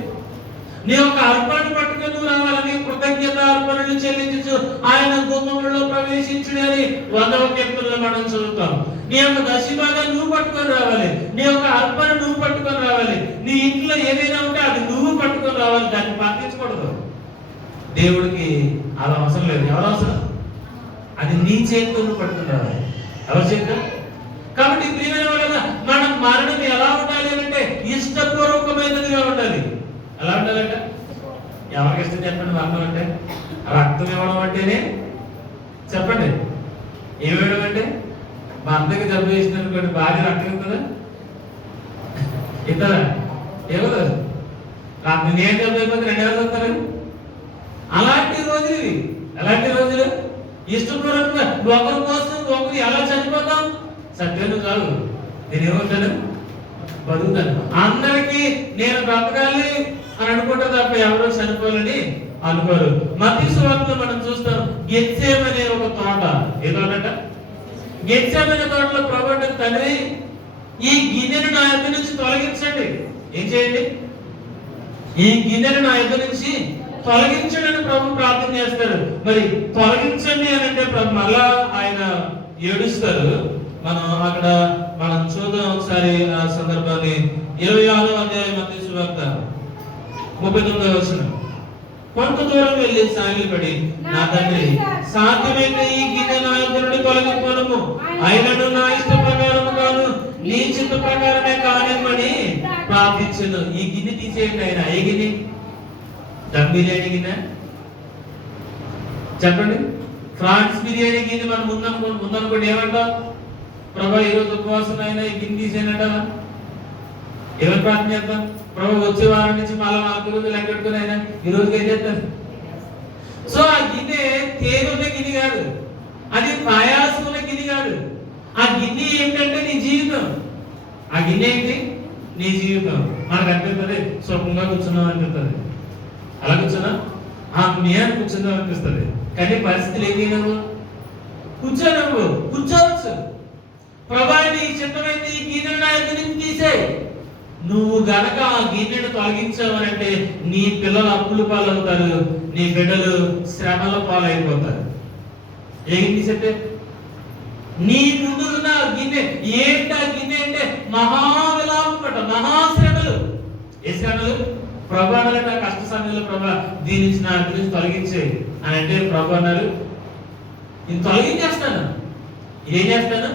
నీ యొక్క అర్పణ పట్టుకొని నువ్వు రావాలి. నీ కృతజ్ఞత అర్పణలు చెల్లించు, ఆయన గుమ్మములలో ప్రవేశించుడు అని 100వ కీర్తనలో మనం చదువుతాం. నీ యొక్క దశభాగాన్ని నువ్వు పట్టుకొని రావాలి. నీ యొక్క అర్పణ నువ్వు పట్టుకొని రావాలి. నీ ఇంట్లో ఏదైనా ఉంటే అది నువ్వు పట్టుకొని రావాలి. దాన్ని పంపించకూడదు. దేవుడికి అది అవసరం లేదు. ఎవరు అవసరం? అది నీ చేతితో నువ్వు పట్టుకొని రావాలి. ఎవరి చేతితో? కాబట్టి ప్రియమైన వాళ్ళ మన మరణం ఎలా ఉండాలి అంటే ఇష్టపూర్వకమైనదిగా ఉండాలి. ఎలా ఉండాలంట? ఎవరికి ఇష్టం చెప్పండి? మరణం అంటే రక్తం ఇవ్వడం అంటేనే చెప్పండి. ఏమివ్వడం అంటే భర్తకి జబ్బు చేసిన అనుకోండి, భార్య రక్తం ఇస్తుందా? ఇద్దరా ఎవరు నేను చెప్పకపోతే 2 ఎవరు వస్తారు? అలాంటి రోజులు ఇవి. అలాంటి రోజులు ఇష్టపూర్వకంగా ఒకరి కోసం ఒకరు ఎలా చనిపోతాం? సత్యాన్ని కాదు, నేను ఏమవుతాను? బతుకుతాను. అందరికీ నేను బ్రతకాలి అని అనుకుంటే తప్ప ఎవరో చనిపోవాలని అనుకోరు. మత్తయి సువార్తలో మనం చూస్తాం, గెత్సేమనే ఒక తోట. ఏ తోట? గెత్సేమనే తోటలో ప్రభువు తండ్రి ఈ గిన్నెను నా యొద్ద నుంచి తొలగించండి. ఏం చేయండి? ఈ గిన్నెను నా యొద్ద నుంచి తొలగించండి అని ప్రభు ప్రార్థన చేస్తారు. మరి తొలగించండి అని అంటే మళ్ళా ఆయన ఏడుస్తారు. మనం చూద్దాం ఒకసారి ఆ సందర్భాన్ని. 26వ అధ్యాయం మత్తయి సువార్త 39వ వచనం. కొంత దూరం వెళ్ళి సాగిలపడి, నా తండ్రి సాధ్యమైతే ఈ గిన్నె నా యొద్ద నుండి తొలగిపోనము, ఆయనను నా ఇష్ట ప్రకారము కాను నీ చిత్త ప్రకారమే కానివ్వని ప్రార్థించను. ఈ గిన్నె తీసేయండి ఆయన. ఏ గిన్నె? దమ్ బిర్యానీ గిన్నె చెప్పండి. ఫ్రాన్స్ బిర్యానీ గిన్నె మనం ముందనుకోండి ఏమంటాం? ప్రభా ఈరోజు ఉపవాసం అయినా ఈ గిన్నె తీసేయనంటావా? ఎవరు ప్రార్థన చేద్దాం? ప్రభు వచ్చే వారం నుంచి మళ్ళా 4 రోజులు లెక్కెట్టుకుని అయినా ఈ రోజుకి ఏం చేస్తారు? సో ఆ గిన్నె తేగున్న గిన్నె కాదు, అది పాయాసం ఉన్న గిన్నె కాదు. ఆ గిన్నె ఏమిటంటే నీ జీవితం. ఆ గిన్నె ఏంటి? నీ జీవితం. మనకు అనిపిస్తుంది సుఖంగా కూర్చున్నాం అనిపిస్తుంది. అలా కూర్చున్నా ఆ నేను కూర్చుందాం అనిపిస్తుంది. కానీ పరిస్థితులు ఏమైనావు? కూర్చోవచ్చు. ప్రభా నీ చిత్తమైంది ఈ గిన్నెను నా యొద్ద నుంచి తీసేయ్. నువ్వు గనక ఆ గిన్నెను తొలగించావనంటే నీ పిల్లలు అప్పుల పాలవుతారు, నీ బిడ్డలు శ్రమల పాలైపోతారు. ఏం తీసేస్తే నీ ముందు ఉన్న గిన్నె ఏంటి? ఆ గిన్నె అంటే మహావిలాపట, మహాశ్రమలు. ఏ శ్రమలు? ప్రభు అన్నారు నా కష్ట సమయంలో ప్రభా దీని నుంచి నా గురించి తొలగించే అని అంటే ప్రభు అన్నారు నేను తొలగించేస్తాను. ఏం చేస్తాను?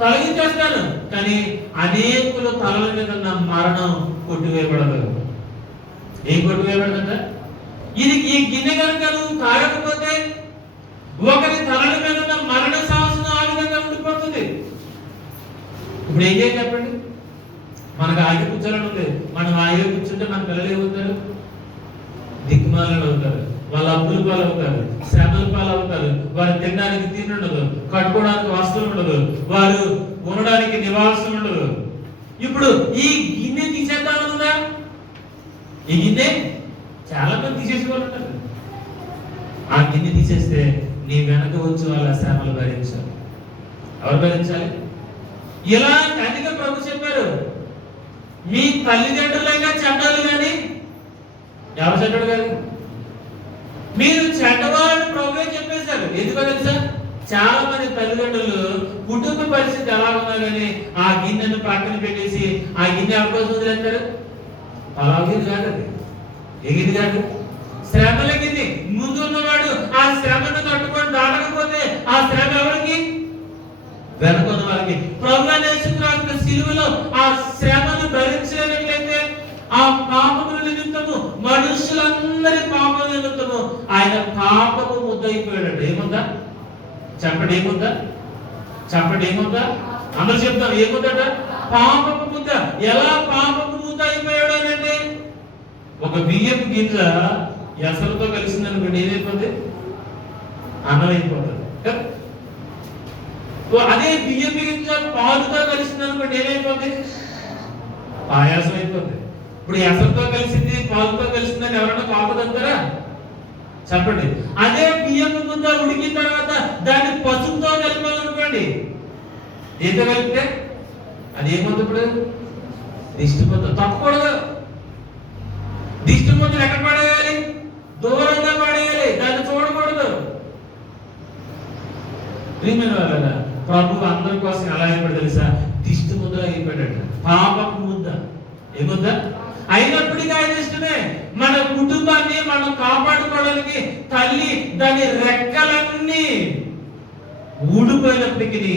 తొలగించేస్తాను. కానీ అనేకుల తలల మీద ఉన్న మరణం కొట్టివేయబడదు. ఏం కొట్టివేయబడదంట? ఇది ఈ గిన్నె కనుక నువ్వు తాగకపోతే ఒకరి తలల మీద ఉన్న మరణ శాసనం ఆ విధంగా ఉండిపోతుంది. ఇప్పుడు ఏం చేయాలి చెప్పండి? మనకు ఆగి కూర్చోలని ఉంది. మనం ఆగి కూర్చుంటే మన పిల్లలు ఏమవుతారు? దిక్కుమాలను అవుతారు, వాళ్ళ అప్పుల పాలు అవుతారు, శ్రమల పాలు అవుతారు. వారు తినడానికి తిండి ఉండదు, కట్టుకోవడానికి వస్త్రం ఉండదు, వారు ఉండడానికి నివాసం ఉండదు. ఇప్పుడు ఈ గిన్నె తీసేద్దామనుందా? ఈ గిన్నె చాలా మంది తీసేసుకోవాలంటారు. ఆ గిన్నె తీసేస్తే నీ వెనక వచ్చి వాళ్ళ శ్రమలు భరించాలి. ఎవరు భరించాలి? ఇలా అధిక ప్రభు చెప్పారు, మీ తల్లిదండ్రులైనా చెడ్డలు కానీ ఎవరు చెడ్డడు కాదు, మీరు చెడ్డవాళ్ళని ప్రభువే చెప్పేశారు. ఎందుకో తెలుసా? చాలా మంది తల్లిదండ్రులు కుటుంబ పరిస్థితి ఎలా ఉన్నా కానీ ఆ గిన్నెను పక్కన పెట్టేసి ఆ గిన్నె అవకాశం వదిలేస్తారు. అలా గిన్నె కాదు, అది ఏ గిన్నె కాదు, శ్రమల గిన్నె. ముందు ఉన్నవాడు ఆ శ్రమను తట్టుకొని దాటకపోతే ఆ శ్రమ ఎవరికి? వెనుకున్న వారికి. ప్రభుత్వ సిలువలో ఆ శ్రమను భరించలేనట్లయితే ఆ పాపముల నిమిత్తము, మనుషులందరి పాపముల నిమిత్తము ఆయన పాపము ముద్దయిపోయాడు. ఏముందా చెప్పండి? ఏముందా చెప్పండి? ఏముందా? అందరూ చెప్తాం ఏముందట? పాపపు ముద్ద. ఎలా పాపపు ముద్ద అయిపోయాడు అని అంటే ఒక బియ్యపు గింజ ఎసరుతో కలిసింది అనుకోండి ఏమైపోతుంది? అన్నం అయిపోతుంది. అదే బియ్యం గింజ పాలుతో కలిసింది అనుకోండి ఏమైపోతుంది? పాయాసం అయిపోతుంది. ఇప్పుడు ఎసరుతో కలిసింది పాలుతో కలిసిందని ఎవరైనా కాపదంటారా? చెప్పండి. అదే బియ్యం ముద్ద ఉడికిన తర్వాత దాన్ని పసుపుతో కలిపాలనుకోండి, ఏదో కలిపితే అది ఏమవుతుంది? ఇప్పుడు దిష్టి ముద్ద. తప్పకూడదు. దిష్టి ముద్దలు ఎక్కడ పడేయాలి? దూరంగా పడేయాలి, దాన్ని చూడకూడదు. ప్రియమైన వాళ్ళ ప్రభు అందరి కోసం ఎలా అయిపోయాడు తెలుసా? దిష్టి ముద్ద అయిపోయాడు. పాపపు ముద్ద. ఏ ముద్ద అయినప్పటికీ ఆయన ఇష్టమే. మన కుటుంబాన్ని మనం కాపాడుకోవడానికి తల్లి దాని రెక్కలన్నీ ఊడిపోయినప్పటికీ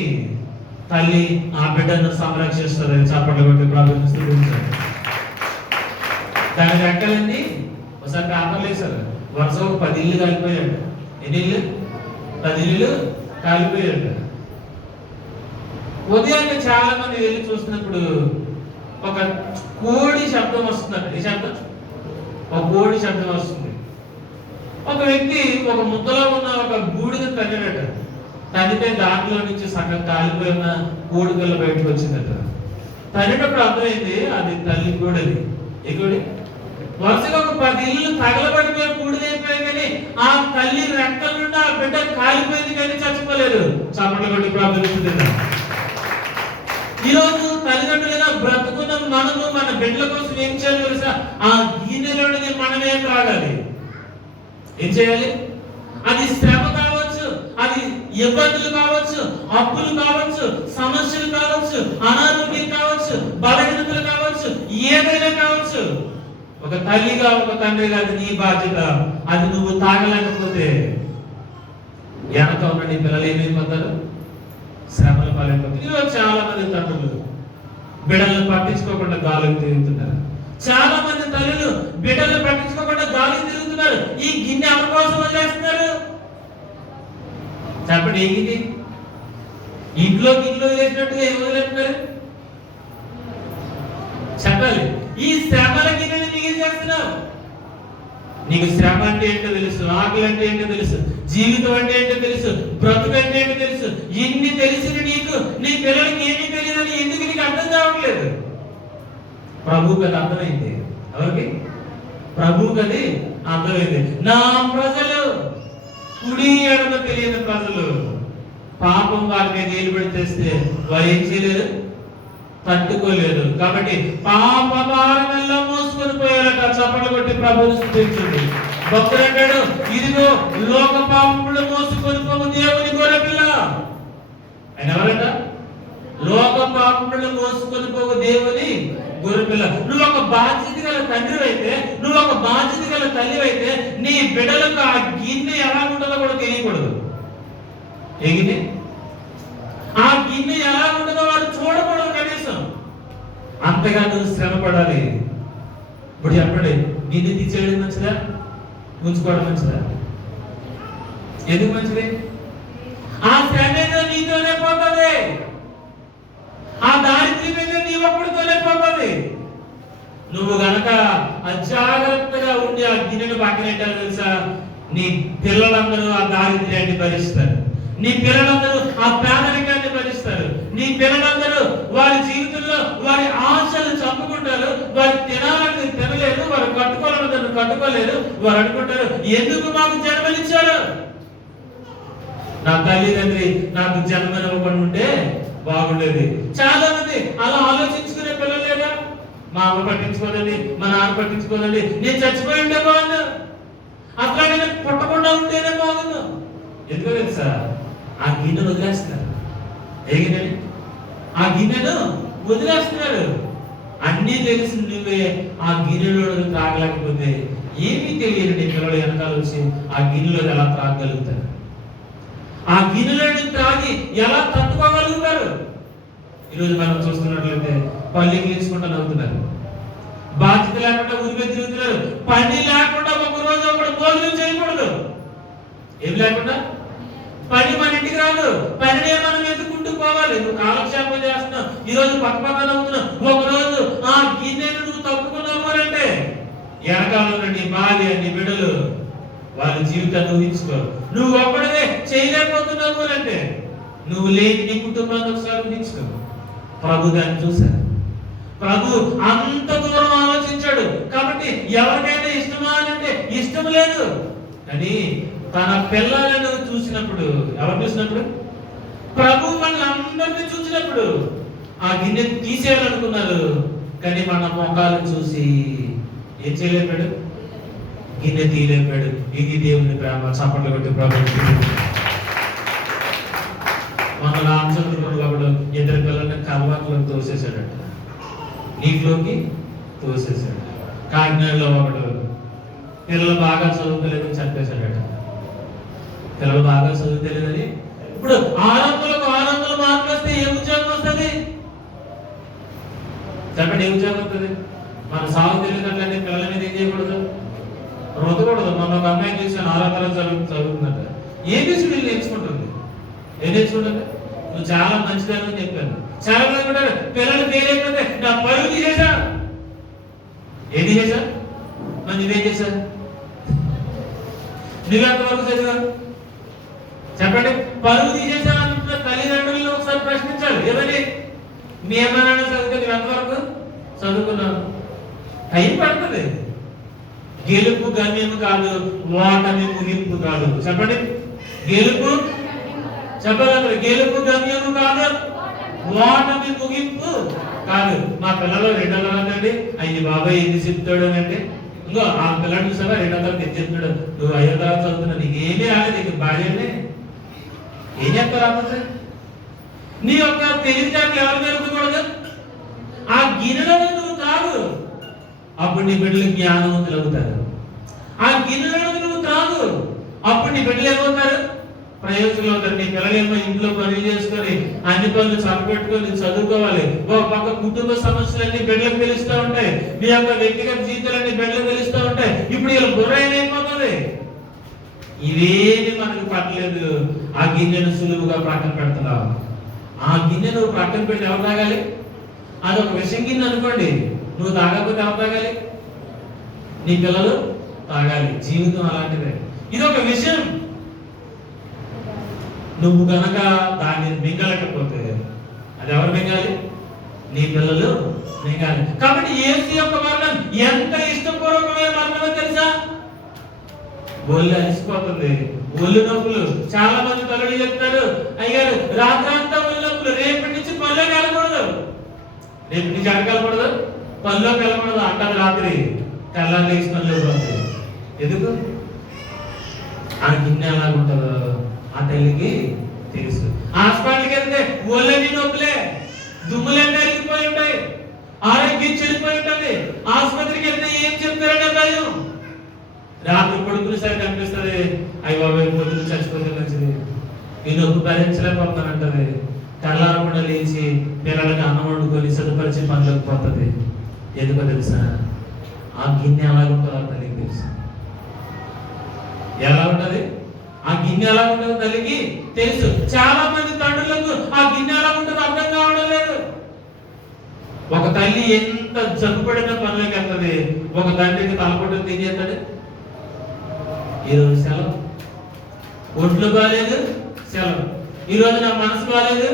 తల్లి ఆ బిడ్డను సంరక్షిస్తుంది. చప్పట్లు కొట్టి ప్రార్థిస్తారు. దాని రెక్కలన్నీ ఒకసారి కాపలేశారు. వరుస 10 ఇళ్ళు కాలిపోయాడు. ఎన్ని ఇళ్ళు? 10 ఇళ్ళు కాలిపోయాడు. ఉదయాన్నే చాలా మంది వెళ్ళి చూసినప్పుడు ఒక కోడి శబ్దం వస్తుందట. ఈ శబ్దం ఒక కోడి శబ్దం వస్తుంది. ఒక వ్యక్తి ఒక ముద్దలో ఉన్న ఒక బూడిద తన్నాడట. తనితే దాంట్లో నుంచి సగం కాలిపోయిన కోడి పిల్ల బయటకు వచ్చిందట. తనేటప్పుడు అర్థమైంది అది తల్లి కోడది. ఏ కోడి? వరుసగా ఒక 10 ఇళ్ళు తగలబడిపోయి బూడిదైపోయాయి, కానీ ఆ తల్లి రెక్కల నుండి ఆ బిడ్డ కాలిపోయింది కానీ చచ్చిపోలేదు. చప్పట్లు కొట్టి ప్రార్థిస్తుంది. ఈరోజు తల్లిదండ్రులుగా బ్రతుకున్న మనము మన బిడ్డల కోసం ఏం చేయాలి తెలుసా? ఆ గిన్నెలోని మనమే త్రాగాలి. ఏం చేయాలి? అది శ్రమ కావచ్చు, అది ఇబ్బందులు కావచ్చు, అప్పులు కావచ్చు, సమస్యలు కావచ్చు, అనారోగ్యం కావచ్చు, బలహీనతలు కావచ్చు, ఏదైనా కావచ్చు. ఒక తల్లిగా ఒక తండ్రిగా అది నీ బాధ్యత. అది నువ్వు తాగలేకపోతే వెనక ఉన్న నీ పిల్లలు ఏమైపోతారు? శ్రమల పాలైపోతారు. ఈరోజు చాలా మంది తండ్రులు బిడ్డలను పట్టించుకోకుండా గాలికి తిరుగుతున్నారు. చాలా మంది తల్లులు బిడ్డలను పట్టించుకోకుండా గాలికి తిరుగుతున్నారు. ఈ గిన్నె ఎవరి కోసం వదిలేస్తున్నారు? చెప్పండి, ఏ గిన్నె? ఇంట్లో గిన్నెలు వదిలేసినట్టుగా ఏం వదిలేస్తున్నారు? చెప్పాలి. ఈ శ్రమల గిన్నెని మిగిలి చేస్తున్నావు. నీకు శ్రమ అంటే ఏంటో తెలుసు, ఆకలి అంటే ఏంటో తెలుసు, జీవితం అంటే ఏంటో తెలుసు, బ్రతుకు అంటే ఏంటో తెలుసు. ఇన్ని తెలిసిన నీకు నీ పిల్లలకి ఏమీ తెలియదని ఎందుకు నీకు అర్థం కావట్లేదు? ప్రభువుకి అది అర్థమైంది. ఎవరికి? ప్రభువుకి అది అర్థమైంది. నా ప్రజలు కుడి ఎడమ తెలియని ప్రజలు, పాపం వారి మీద ఏలు పెడితేస్తే వారు ఏం చేయలేరు, తట్టుకోలేదు. కాబట్టి పాప భారమెల్లా మోసుకొని పోయారట. చప్పట్లు కొట్టి ప్రభువుని స్తుతించండి. భక్తుడు అంటాడు, ఇదిగో లోక పాపములు మోసుకొని పోవు దేవుని గొర్రెపిల్ల. ఆయన ఎవరట? లోక పాపములు మోసుకొని పోవు దేవుని గొర్రెపిల్ల. నువ్వు ఒక బాధ్యత గల తండ్రి అయితే, నువ్వు ఒక బాధ్యత గల తల్లి అయితే, నీ బిడ్డలకు ఆ గిన్నె ఎలా ఉంటుందో కూడా తెలియకూడదు. ఏ గిన్నె? ఆ గిన్నె ఎలా ఉంటుందో వాడు చూడకూడదు కనీసం. అంతగా నువ్వు శ్రమ పడాలి. ఇప్పుడు చెప్పండి, గిన్నె తీసేయడం మంచిదా, ఉంచుకోవడం మంచిదా? ఎందుకు మంచిది? ఆ శ్రమ ఏదో నీతోనే పోతుంది. ఆ దారిద్ర్యం ఏదో నీ ఒక్కడితోనే పోతుంది. నువ్వు గనక అజాగ్రత్తగా ఉండి ఆ గిన్నెను పక్కనెట్టాలి తెలుసా, నీ పిల్లలందరూ ఆ దారిద్ర్యాన్ని భరిస్తారు. నీ పిల్లలందరూ ఆ పేదరికాన్ని భరిస్తారు. నీ పిల్లలందరూ వారి జీవితంలో వారి ఆశలు చంపుకుంటారు. వారు తినాలని తినలేరు, వారు కట్టుకోవాలని కట్టుకోలేరు. వారు అనుకుంటారు, ఎందుకు మాకు జన్మనిచ్చారు? నా తల్లిదండ్రి నాకు జన్మనివ్వకుండా ఉంటే బాగుండేది. చాలా మంది అలా ఆలోచించుకునే పిల్లలు లేదా? మా అమ్మ పట్టించుకోదండి, మా నాన్న పట్టించుకోదండి, నేను చచ్చిపోయి ఉంటే బాగుండు, అట్లా నేను పుట్టకుండా ఉంటేనే బాగుండు. ఎందుకో తెలుసా? ఆ గిన్నెను వదిలేస్తున్నారు. ఏ గిన్నెని? ఆ గిన్నెను వదిలేస్తున్నారు. అన్నీ తెలిసి నువ్వే ఆ గిన్నెలో త్రాగలేకపోతే ఏమీ తెలియదు. నీ పిల్లలు వెనకాల వచ్చి ఆ గిన్నెలో ఎలా త్రాగలుగుతారు? ఆ గిన్నెలో త్రాగి ఎలా తట్టుకోగలుగుతారు? ఈరోజు మనం చూస్తున్నట్లయితే పళ్ళు గీల్చుకుంటూ నవ్వుతున్నారు. బాధ్యత లేకుండా ఊరికే తిరుగుతున్నారు. పని లేకుండా ఒక రోజు ఒకటి భోజనం చేయకూడదు. ఏం లేకుండా పని మన ఇంటికి రాదు. పనినే మనం ఎత్తుకుంటూ పోవాలి. నువ్వు కాలక్షేపం చేస్తున్నావు, ఈరోజు పక్క నవ్వుతున్నావు. ఒకరోజు ఆ గిన్నెను నువ్వు తప్పుకున్నావు అంటే వెనకాల నీ భార్య, నీ బిడ్డలు వాళ్ళ జీవితాన్ని ఊహించుకో. నువ్వు ఒక్కడే చేయలేకపోతున్నావు అంటే నువ్వు లేని నీ కుటుంబాన్ని ఒకసారి ఊహించుకో. ప్రభు దాన్ని చూశారు. ప్రభు అంత దూరం ఆలోచించాడు. కాబట్టి ఎవరికైనా ఇష్టమా అంటే ఇష్టం లేదు. కానీ తన పిల్లలను చూసినప్పుడు, ఎవరు చూసినప్పుడు? ప్రభు వాళ్ళందరినీ చూసినప్పుడు ఆ గిన్నె తీసేయాలనుకున్నారు. కానీ మన మొఖాలను చూసి ఏం చేయలేపాడు? గిన్నె తీయలేపాడు. ఇది దేవుని ప్రేమ. చప్పట్లు కొట్టి ప్రభు. మన రామచంద్రుడు ఒకడు ఇద్దరు పిల్లల్ని కల్వాకులో తోసేసాడట, నీటిలోకి తోసేసాడు. కాకినాడలో ఒకడు పిల్లలు బాగా చదువుతలేదని చంపేశాడట. పిల్లలు బాగా చదువుతలేదని. ఇప్పుడు 600 మార్కులు వస్తే ఏ ఉద్యోగం వస్తుంది? చెప్పండి, ఏ ఉద్యోగం వస్తుంది? మన సాగు తెలియదంటే పిల్లల మీద ఏం చేయకూడదు, రుద్దకూడదు. మన ఒక అమ్మాయి చూసాను, 6వ తరగతి చదువుతుందంట. ఏబిసిడీలు నేర్చుకుంటుంది. ఏం నేర్చుకుంటుంది? నువ్వు చాలా మంచిదని చెప్పాను. చాలా మంది ఉంటారు పిల్లలు ఫెయిల్ అయిపోతే నా పరువు తీసేసా. ఏం చేశా? మరి నువ్వేం చేశావు? నువ్వెంతవరకు చదివావు చెప్పండి. పరువు తీసేసా అంటున్న తల్లిదండ్రులను ఒకసారి ప్రశ్నించాలి. ఏమని? మీ ఏమన్నా చదివితే నువ్వు ఎంతవరకు చదువుకున్నావు? టైం పడుతుంది. గెలుపు గమ్యము కాదు, ఓటమి ముగింపు కాదు. చెప్పండి. గెలుపు చెప్పాలి. గెలుపు గమ్యము కాదు, ఓటమి ముగింపు కాదు. మా పిల్లలు 200 అండి. అయ్యి బాబాయ్ ఎన్ని చెప్తాడు అంటే ఇంకో ఆ పిల్లడు చూసావా 200 తెచ్చేస్తున్నాడు. నువ్వు 5వ తరగతి చదువుతున్నావు, నీకు ఏమీ రాలేదు, నీకు బాధ్యనే ఏం చెప్తారు? అమ్మ నీ యొక్క తెలివితేటలు ఎవరు జరగకూడదు? ఆ గిన్నెలో నువ్వు తాగు, అప్పుడు నీ బిడ్డలు జ్ఞానవంతులు అవుతారు. ఆ గిన్నెలో నువ్వు తాగు, అప్పుడు నీ బిడ్డలు ఏమవుతారు? ప్రయోజకులు అవుతారు. నీ పిల్లలేమో ఇంట్లో పనులు చేసుకొని అన్ని పనులు చక్కబెట్టుకొని చదువుకోవాలి. ఒక పక్క కుటుంబ సమస్యలన్నీ బిడ్డలకు తెలుస్తూ ఉంటాయి. నీ యొక్క వ్యక్తిగత జీవితాలన్నీ బిడ్డలకు తెలుస్తూ ఉంటాయి. ఇప్పుడు వీళ్ళ బుర్ర ఏమైపోతుంది? ఇవేమి మనకు పట్టలేదు. ఆ గిన్నెను సులువుగా ప్రక్కన పెడుతున్నావు. ఆ గిన్నె నువ్వు ప్రక్కన పెట్టి ఎవరు తాగాలి? అదొక విషం గిన్నె అనుకోండి, నువ్వు తాగకపోతే ఎవరు తాగాలి? నీ పిల్లలు తాగాలి. జీవితం అలాంటిదే. ఇదొక విషయం. నువ్వు గనక దాన్ని మింగలేకపోతే అది ఎవరు మింగాలి? నీ పిల్లలు మింగాలి. కాబట్టి యేసు యొక్క మరణం ఎంత ఇష్టపూర్వకమైన మరణమో తెలుసా? ఒళ్ళు అలసిపోతుంది, ఒళ్ళు నొప్పులు. చాలా మంది తల్లులు చెప్తారు, అయ్యారు రాత్రంతా ఒళ్ళు నొప్పులు, రేపటి నుంచి పనిలోకి వెళ్ళకూడదు, రేపటి నుంచి అడగలకూడదు, పనిలోకి వెళ్ళకూడదు అంటారు. రాత్రి తెల్లారి లేచి పనిలోకి పోతుంది. ఎందుకు? ఆ గిన్నె ఎలాగుంటుందో ఆ తల్లికి తెలుసు. హాస్పిటల్కి వెళ్తే ఒళ్ళని నొప్పులే, దుమ్ములన్నీ అరిగిపోయి ఉంటాయి, ఆరోగ్యం చెడిపోయి ఉంటుంది. ఆసుపత్రికి వెళ్తే ఏం చెప్తారంటే భయం. రాత్రి పడుకునేసరికి అనిపిస్తుంది, అయ్యి బాబాయ్ పొద్దున చచ్చిపోతే మంచిది, ఈ నొప్పి భరించలేకపోతానంటది. తెల్లారకుండా లేచి పిల్లలకి అన్నం వండుకొని సదుపరిచి పనులకు పోతుంది. ఎందుకో తెలుసా? ఆ గిన్నె ఎలాగుంటుందో తల్లికి తెలుసు. ఎలా ఉంటది? ఆ గిన్నె ఎలా ఉంటుందో తల్లికి తెలుసు. చాలా మంది తండ్రులకు ఆ గిన్నె ఎలా ఉంటుందో అర్థం కావడం లేదు. ఒక తల్లి ఎంత జబ్బుపడిన పనులకు వెళ్తుంది, ఒక తండ్రికి తలపొట్టు ఏం చేస్తాడు? ఈరోజు సెలవు, ఒంట్లో బాగాలేదు సెలవు, ఈరోజు నా మనసు బాగాలేదు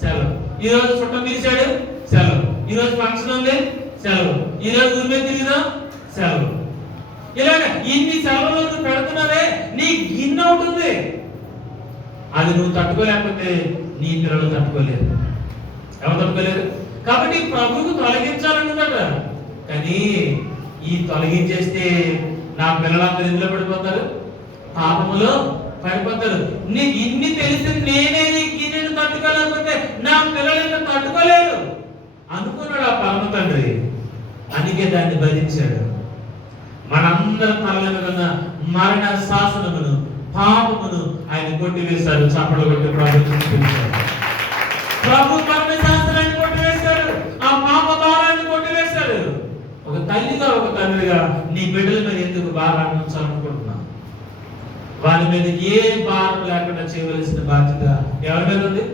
సెలవు, ఈరోజు చుట్టం పిలిచాడు సెలవు, ఈరోజు ఫంక్షన్ ఉంది సెలవు, ఈరోజు ఊరిమే తిరిగిదాం సెలవు. ఇలాగ ఇన్ని సెలవులు నువ్వు పెడుతున్నావే, నీ గిన్నె ఉంటుంది. అది నువ్వు తట్టుకోలేకపోతే నీ పిల్లలు తట్టుకోలేరు. ఎవరు తట్టుకోలేరు? కాబట్టి ప్రభువుకు తొలగించాలన్నమాట. కానీ ఈ తొలగించేస్తే నా పిల్లలందరూ ఇందులో పడిపోతారు, పాపములో పడిపోతారు. నీకు ఇన్ని తెలిసి నేనే ఈ గిన్నెను తట్టుకోలేకపోతే నా పిల్లలు తట్టుకోలేరు అనుకున్నాడు ఆ పరమ తండ్రి. అందుకే దాన్ని భరించాడు. మనందరం తలల మీద ఉన్న మరణ శాసనమును, పాపమును ఆయన కొట్టివేశారు. చప్పట్లు కొట్టి ప్రభు మరణ శాసనాన్ని కొట్టివేశారు, ఆ పాప భారాన్ని కొట్టివేశారు. ఒక తల్లిగా, ఒక తండ్రిగా నీ బిడ్డల మీద ఎందుకు భారాన్ని ఉంచాలనుకుంటున్నావు? వారి మీద ఏ భారం లేకుండా చేయవలసిన బాధ్యత ఎవరి మీద ఉంది?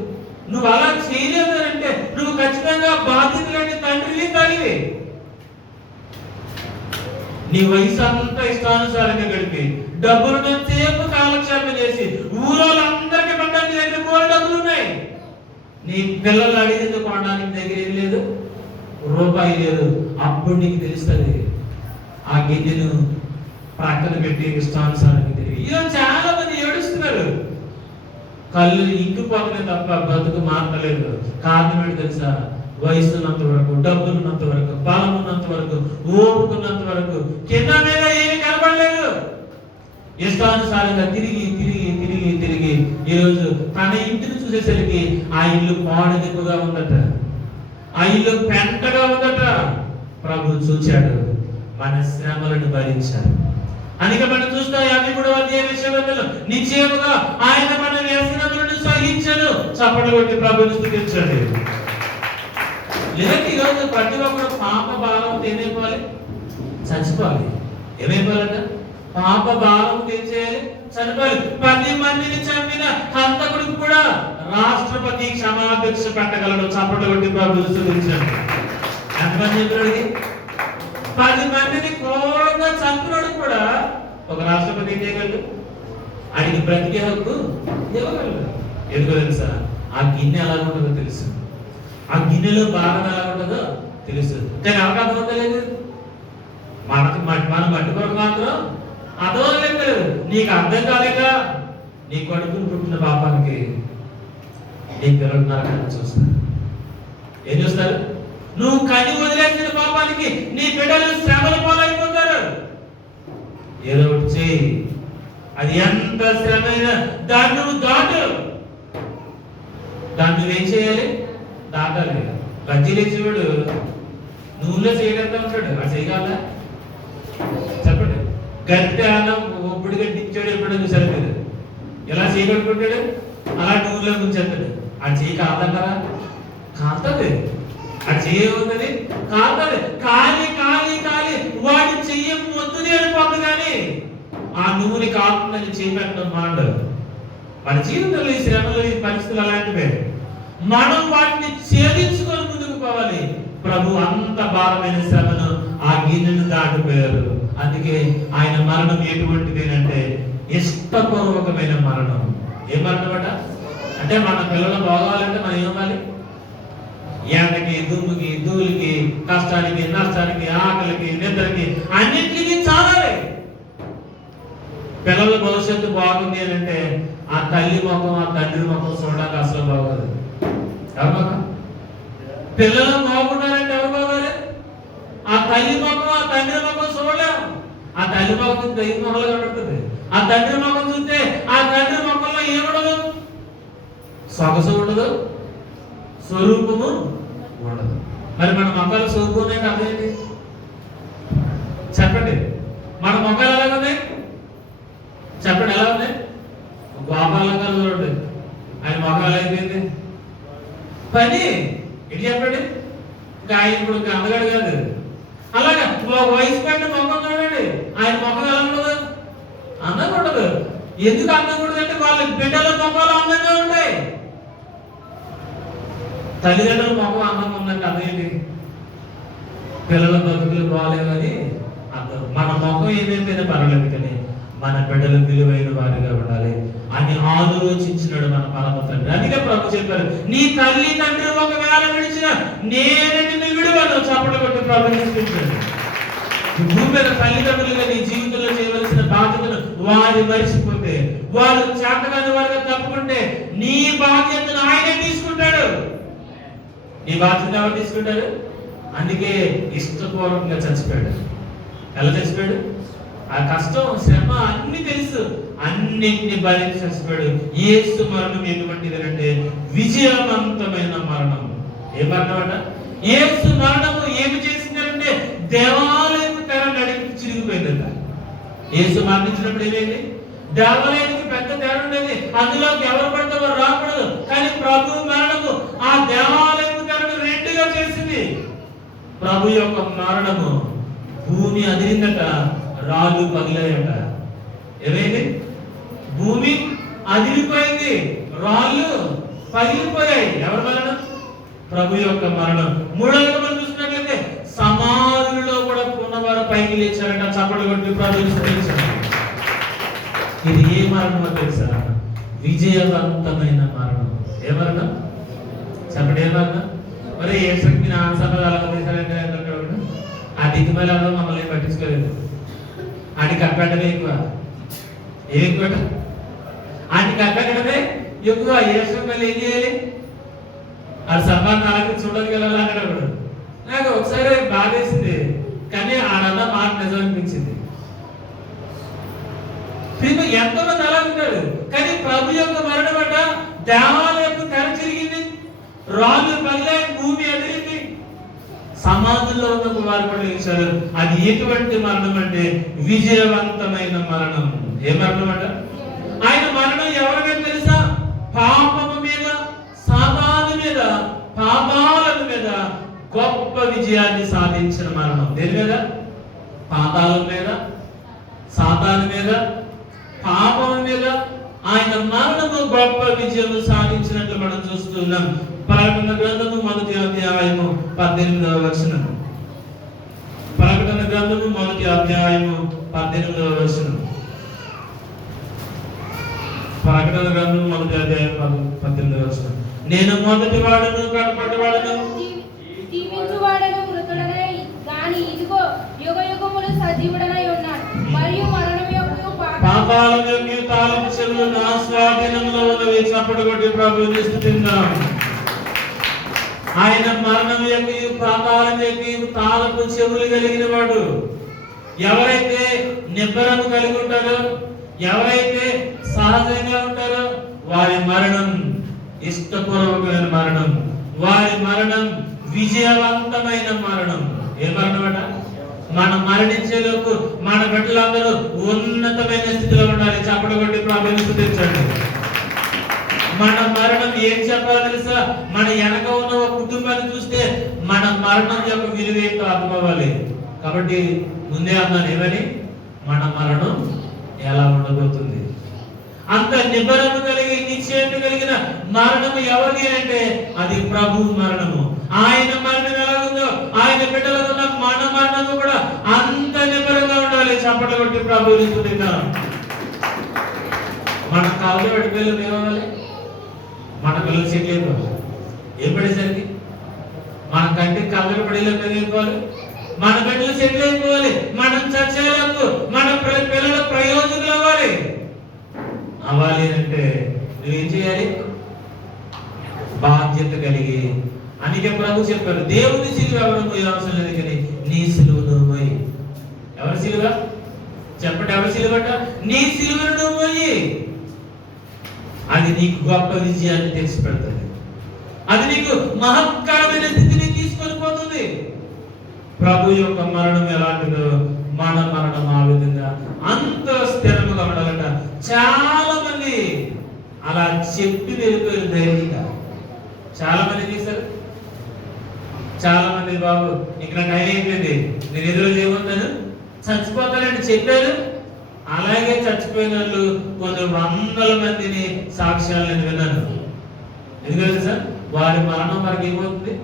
నువ్వు అలా చేయలేదు అంటే నువ్వు ఖచ్చితంగా బాధ్యత లేని తండ్రివి, తల్లివి. నీ వయసు అంతా ఇష్టానుసారంగా గడిపి డబ్బులు సేపు కాలక్షేపం చేసి ఊరోళ్ళందరికీ పడ్డానికి దగ్గర కూడా డబ్బులు ఉన్నాయి. నీ పిల్లలు అడిగింది కొనడానికి దగ్గర ఏం లేదు, రూపాయి లేదు. అప్పుడు నీకు తెలుస్తుంది ఆ గిన్నెను ప్రక్కన పెట్టి ఇష్టానుసారంగా తిరిగి. ఈరోజు చాలా మంది ఏడుస్తున్నారు, కళ్ళు ఇంకిపోతున్నాయి తప్ప బ్రతుకు మారలేదు. కారణం ఏంటి తెలుసా? వయసు ఉన్నంత వరకు, డబ్బులు ఉన్నంత వరకు, బలం ఉన్నంత వరకు, ఓపుకున్నంత వరకు కింద మీద ఏమి కనబడలేదు. ఇష్టానుసారంగా తిరిగి తిరిగి తిరిగి తిరిగి ఈరోజు తన ఇంటిని చూసేసరికి ఆ ఇల్లు పాడదిప్పుగా ఉందట, ఆ ఇల్లు పెంటగా ఉందట. ప్రభు చూచాడు, మన శ్రమలను భరించాడు. అందుకే మనం చూస్తాం 53వ అధ్యాయంలో నిశ్చయముగా ఆయన మన వ్యసనములను సహించను. చప్పట్లు కొట్టి ప్రభువును స్తుతించండి. లేదంటే ఈరోజు ప్రతి ఒక్కరు పాప భారం ఏమైపోవాలి? చచ్చిపోవాలి. ఏమైపోవాలంట? పాప భారం ఏం చేయాలి? చనిపోవాలి. 10 మందిని చంపిన హంతకుడికి కూడా రాష్ట్రపతి క్షమాభిక్ష పెట్టగలడు. చప్పట్లు కొట్టి ప్రభుత్వం స్తుతించండి. ఎంతమంది చెప్పినోడికి? 10 మందిని ఘోరంగా చంపినోడు కూడా ఒక రాష్ట్రపతి ఏం చేయగలడు? ఆయనకి బ్రతికే హక్కు ఇవ్వగలడు. ఎందుకో తెలుసా? ఆ గిన్నె ఎలా ఉంటుందో తెలుసు, ఆ గిన్నెలో భాగం ఎలా ఉంటుందో తెలుసు. కానీ అవకాశం వద్దలేదు. మన మట్టి కొరకు మాత్రం అర్థం లేదు. నీకు అర్థం కాలేక నీ కొడుకును పుట్టిన పాపానికి నీ పిల్లలు నరకాన్ని చూస్తారు. ఏం చూస్తారు? నువ్వు కని వదిలేసిన పాపానికి నీ బిడ్డలు శ్రమల పాలైపోతారు. ఏదో ఒకటి చేయి. అది ఎంత శ్రమైన దాన్ని నువ్వు దాటు. దాన్ని నువ్వేం చేయాలి? దాటాలి. బజ్జీలు ఇచ్చేవాడు నువ్వులో చేయడంతా ఉంటాడు. అది చేయగలరా? చెప్పండి. గట్టి అన్నం ఒప్పుడు గట్టి ఇచ్చాడు ఎప్పుడో చూసారు మీరు? ఎలా చేయగలుగుతుంటాడు? అలా నువ్వులో ముంచేస్తాడు. అది చేయి కాదంటారా? కాలుతుంది. అది చేయవుతుంది, కాలుతుంది. కాలి కాలి కాలి వాడి చెయ్యి మొద్దు నేర్పొద్దు కానీ ఆ నువ్వుని కాకుందని చేయబెట్టడం మాండదు. మన జీవితంలో ఈ శ్రమలు, ఈ పరిస్థితులు అలాంటివే. మనం వాటిని ఛేదించుకొని ముందుకు పోవాలి. ప్రభు అంత భారమైన శ్రమను ఆ గిన్నెను దాటిపోయారు. అందుకే ఆయన మరణం ఎటువంటిదేనంటే ఇష్టపూర్వకమైన మరణం. ఏ మరణం అట? అంటే మన పిల్లలు బాగోవాలంటే మనం ఏమవ్వాలి? ఎండకి, దుమ్ముకి, ధూళికి, కష్టానికి, నష్టానికి, ఆకలికి, నిద్రకి అన్నింటికి చాలాలి. పిల్లల భవిష్యత్తు బాగుంది అని అంటే ఆ తల్లి ముఖం, ఆ తండ్రి ముఖం చూడడానికి అసలు బాగోదు. ఎవరు? పిల్లలు బాగున్నారంటే ఎవరు బాగోలే? ఆ తల్లి ముఖం, ఆ తండ్రి ముఖం చూడలేము. ఆ తల్లి ముఖం దయ్యం మొహలు కనబడుతుంది. ఆ తండ్రి ముఖం చూస్తే ఆ తండ్రి ముఖంలో ఏముండదు? సొగసు ఉండదు, స్వరూపము ఉండదు. మరి మన మొక్కలు స్వరూపం అంటే అర్థమేంటి? చెప్పండి. మన మొక్కలు ఎలా ఉన్నాయి? చెప్పండి, ఎలా ఉన్నాయి? గోపాలంగా చూడండి. ఆయన మొక్కలు అయిపోయింది పని. ఇది చెప్పండి. ఇంకా ఆయన ఇప్పుడు అందగాడు కాదు. అలాగే వయసు పడిన మొక్కలు చూడండి. ఆయన మొక్కలు ఎలా ఉండదు? అందంగా ఉండదు. ఎందుకు అందంగా ఉండదు అంటే వాళ్ళ బిడ్డల మొక్కలు అందంగా ఉంటాయి. తల్లిదండ్రుల మొక్కలు అందంగా ఉందంటే అదేంటి? పిల్లల బతుకులు బాగాలేవని అర్థం. మన మొక్కం ఏదైతే పర్వాలేదు కానీ మన బిడ్డలు విలువైన వారిగా ఉండాలి అని ఆలోచించినాడు మన పరమ తండ్రి. అందుకే ప్రభు చెప్పారు, నీ తల్లి తండ్రి ఒకవేళ విడిచిన నేను నిన్ను విడువను. చప్పట్లు కొట్టి ప్రభుత్వం భూమి మీద తల్లిదండ్రులుగా నీ జీవితంలో చేయవలసిన బాధ్యతను వారు మరిచిపోతే, వారు చేతగాని వారిగా తప్పుకుంటే నీ బాధ్యతను ఆయనే తీసుకుంటాడు. నీ బాధ్యత ఎవరు తీసుకుంటారు? అందుకే ఇష్టపూర్వకంగా చచ్చిపోయాడు. ఎలా చచ్చిపోయాడు? ఆ కష్టం, శ్రమ అన్ని తెలుసు, అన్నింటినీ భరించి చచ్చిపోయాడు. యేసు మరణం ఎటువంటిది అంటే విజయవంతమైన మరణం. ఏ మరణం అంట? యేసు మరణము ఏమి చేసిందంటే దేవాలయం తెర నడిపి చిరిగిపోయిందంట. యేసు మరణించినప్పుడు ఏమైంది? దేవాలయానికి పెద్ద తెర ఉండేది, అందులోకి ఎవరు పడితే వారు రాకూడదు. కానీ ప్రభు మరణము ఆ దేవాలయం తెరను రెండుగా చేసింది. ప్రభు యొక్క మరణము భూమి అదిరిందట, రాళ్ళు పగిలాయట. ఏమైంది? భూమి అదిరిపోయింది, రాళ్ళు పగిలిపోయాయి. ఎవరి మరణం? ప్రభు యొక్క మరణం. మూడవగా మనం చూసినట్లయితే సమాధులలో కూడా ఉన్నవారు పైకి లేచారట. చప్పట్లు కొట్టి ప్రార్థించారు. ఇది ఏ మరణమో తెలుసా? విజయవంతమైన మరణం. ఏ మరణం? చెప్పండి, ఏ మరణం? మరి ఏ శక్తి ఆన్సర్లు అలా చేశారంటే ఆ దిక్కుమల మమ్మల్ని పట్టించుకోలేదు. ఆయనకి అప్పడమే ఎక్కువ. ఏం ఎక్కువ? ఆయనకి అప్పడమే ఎక్కువ. ఏ మళ్ళీ ఏం చేయాలి? అది సన్మానం అలాగే చూడదు కదా అన్నాడు. నాకు ఒకసారి బాధేసింది, కానీ ఆడన్న మాట నిజం అనిపించింది. ఎంతమంది అలా ఉంటారు. కానీ ప్రభు యొక్క మరణం అంట దేవాలయపు తెర చిరిగింది, రాళ్ళు పగిలాయి, భూమి ఎదిరింది, సమాధుల్లో ఉన్న వారు కూడా లేచారు. అది ఎటువంటి మరణం అంటే విజయవంతమైన మరణం. ఏ మరణం అంట? ఆయన మరణం ఎవరి మీద తెలుసా? పాపము మీద, సాతాను మీద, పాపాల మీద గొప్ప విజయాన్ని సాధించిన మరణం. దేని మీద? పాతాళం మీద, సాతాను మీద, పాపం మీద, ఆయన మరణము గొప్ప విజయం సాధించినట్లు మనం చూస్తున్నాం. ప్రకటన గ్రంథము 1వ అధ్యాయము 18వ వచనం. ప్రకటన గ్రంథము 1వ అధ్యాయము 18వ వచనం. ప్రకటన గ్రంథం 1వ అధ్యాయం 18వ వచనం. నేను మొదటి వాడను కడపటి వాడను జీవించువాడను మృతుడనై గాని ఇదిగో యుగయుగములు సజీవుడనై ఉన్నాడు. మరియు మరణం యొక్క పాతాళం యొక్క తాళపు చెవులు నా స్వాధీనంలో ఉన్నవి. చప్పటి కొట్టి ప్రభువుని స్తుతిద్దాం. ఆయన మరణం యొక్క పాతాళం యొక్క తాళపు చెవులు కలిగిన వాడు. ఎవరైతే నిబ్బరము కలిగి ఉంటారో, ఎవరైతే సహజంగా ఉంటారో వారి మరణం ఇష్టపూర్వకమైన మరణం, వారి మరణం విజయవంతమైన మరణం. ఏ మరణం అట? మనం మరణించేలోపు మన బిడ్డలందరూ ఉన్నతమైన స్థితిలో ఉండాలి. చప్పటి కొట్టి ప్రభువుని స్తుతించండి. మన మరణం ఏం చెప్పాలో తెలుసా? మన వెనక ఉన్న ఒక కుటుంబాన్ని చూస్తే మన మరణం యొక్క విలువ ఏంటో అర్థమవ్వాలి. కాబట్టి ముందే అన్నాను ఏమని, మన మరణం ఎలా ఉండబోతుంది. అంత నిబ్బరము కలిగి నిశ్చయం కలిగిన మరణము ఎవరిది అంటే అది ప్రభు మరణము. ఆయన మరణం ఎలా ఉందో ఆయన బిడ్డలకు ఉన్న మన మరణము కూడా అంత నిబ్బరంగా ఉండాలి. చప్పట్లు కొట్టి ప్రభువుని స్తుతిద్దాం. మన కాళ్ళు పెట్టి పిల్లలు ఏమవ్వాలి? మన పిల్లలు సెటిల్ అయిపోవాలి. ఏం పడేసరికి మన కంటికి కళ్ళకు పడేలా అయిపోవాలి. మన బిడ్డలు సెటిల్ అయిపోవాలి. మనం చచ్చేలకు మన పిల్లల ప్రయోజకులు అవ్వాలి. అంటే నువ్వేం చేయాలి? బాధ్యత కలిగి. అందుకే ప్రభు చెప్పారు, దేవుని సిలువ ఎవరు మోయ అవసరం లేదు కానీ నీ సిలువను మోయి. ఎవరి సిలువ? చెప్పండి, ఎవరి సిలువట? నీ సిలువను మోయి. అది నీకు గొప్ప విజయాన్ని తెచ్చి పెడుతుంది. అది నీకు మహత్కరమైన స్థితిని తీసుకొని పోతుంది. ప్రభు యొక్క మరణం ఎలాంటిదో మన మరణం ఆ విధంగా అంత స్థిరముగా ఉండాలట. చాలా మంది అలా చెప్పి వెళ్ళిపోయారు ధైర్యంగా. చాలా మంది చేశారు. చాలా మంది బాబు ఇక్కడ టైం అయిపోయింది, నేను ఎదురు ఏమవుతాను చచ్చిపోతానని చెప్పారు. అలాగే చచ్చిపోయిన వాళ్ళు కొన్ని వందల మందిని సాక్ష్యాలు నేను విన్నాను. ఎందుకంటే సార్ వారి మరణం వారికి ఏమవుతుంది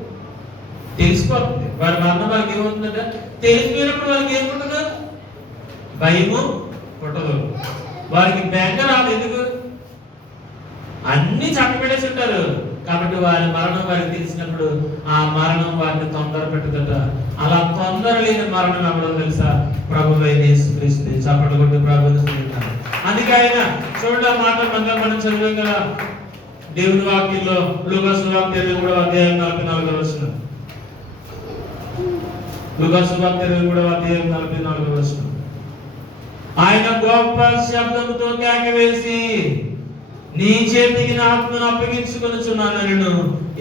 తెలిసిపోతుంది. వారి మరణం వారికి ఏమవుతుందంట తెలిసిపోయినప్పుడు వారికి ఏముంటుందో భయము పుట్టదు. వారికి బెంగ రాదు. ఎందుకు? అన్ని చక్కబెట్టేసి ఉంటారు కాబట్టి వారి మరణం వారికి తెలిసినప్పుడు ఆ మరణం వారిని తొందర పెట్టుదట. అలా తొందర లేని మరణం ఎవరో తెలుసా? ప్రభువైన యేసుక్రీస్తు. చప్పట్లు కొట్టి ప్రభువుని స్తుతిద్దాం. అందుకే ఆయన చూడండి ఆ మాట మనం చదివాం కదా దేవుని వాక్యంలో. లూకాసు వార్త 23వ అధ్యాయం 44వ వచనం. లూకాసు వార్త 23వ అధ్యాయం 44వ వచనం. ఆయన గొప్ప శబ్దముతో కేక వేసి, నీ చేతికి నా ఆత్మను అప్పగించుకొనుచున్నాను నేను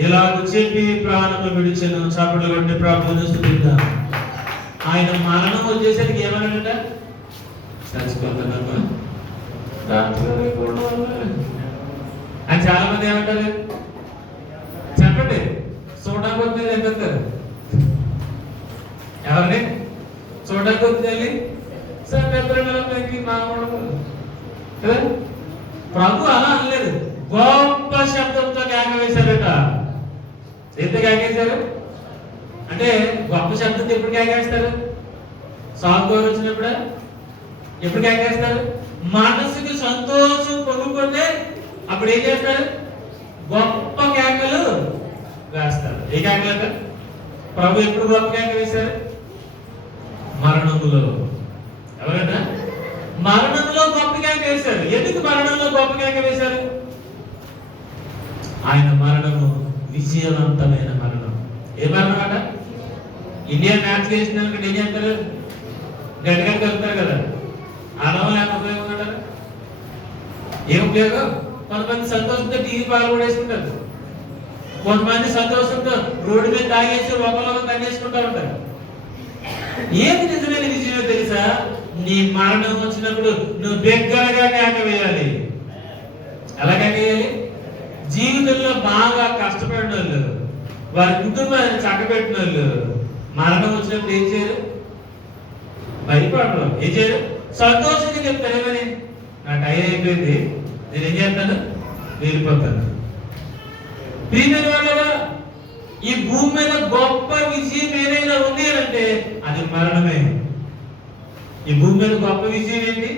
ఇలాగ చెప్పి ప్రాణము విడిచెను. చప్పట్లు కొట్టి ప్రభువుని స్తుతిద్దాం. ఆయన మరణం వచ్చేసరికి ఏమన్నాడంట? చచ్చిపోతానమ్మా అని చాలా మంది ఏమంటారు? చెప్పండి, చూడడానికి వస్తుంది ఎంతారు ఎవరిని చూడడానికి వస్తుంది సార్ పెద్దకి మామూలు కదా. ప్రభు అలా అనలేదు, గొప్ప శబ్దంతో కేక వేశారట. ఎంత కేకేశారు అంటే గొప్ప శబ్దంతో ఎప్పుడు కేకేస్తారు? సాగుకోరు వచ్చినప్పుడు ఎప్పుడు కేకేస్తారు? మనసుకి సంతోషం పొందుకుంటే అప్పుడు ఏం చేస్తారు? గొప్ప కేకలు వేస్తారు. ఏ కేకలు? ప్రభు ఎప్పుడు గొప్ప కేక వేశారు? మరణములో. ఎవరంట? మరణంలో గొప్ప కేక వేశారు. ఎందుకు మరణంలో గొప్ప కేక వేశారు? ఆయన మరణము విజయవంతమైన మరణం. ఏ మరణం అట? ఇండియా మ్యాచ్ చేసినాక ఏం చేస్తారు? గట్టిగా కలుపుతారు కదా. ఆడవ లేక ఉపయోగం అంటారు. ఏం ఉపయోగం? కొంతమంది సంతోషంతో టీవీ పాలు కూడా వేసుకుంటారు. కొంతమంది సంతోషంతో రోడ్డు మీద తాగేసి ఒకరిలో కన్నేసుకుంటూ ఉంటారు. ఏది నిజమైన విజయమో తెలుసా? నీ మరణం వచ్చినప్పుడు నువ్వు బిగ్గరగా కేక వేయాలి. ఎలా కేక వేయాలి? జీవితంలో బాగా కష్టపడిన వాళ్ళు, వారి కుటుంబాన్ని చక్కబెట్టిన వాళ్ళు మరణం వచ్చినప్పుడు ఏం చేయరు? భయపడరు. ఏం చేయరు? సంతోషంగా చెప్తారు. ఏమని? నా టైం అయిపోయింది, నేనేం చేస్తాను? వెళ్ళిపోతాను. ప్రియమైన వాళ్ళగా, ఈ భూమి మీద గొప్ప విజయం ఏదైనా ఉంది అంటే అది మరణమే. ఈ భూమి మీద గొప్ప విజయం ఏంటి?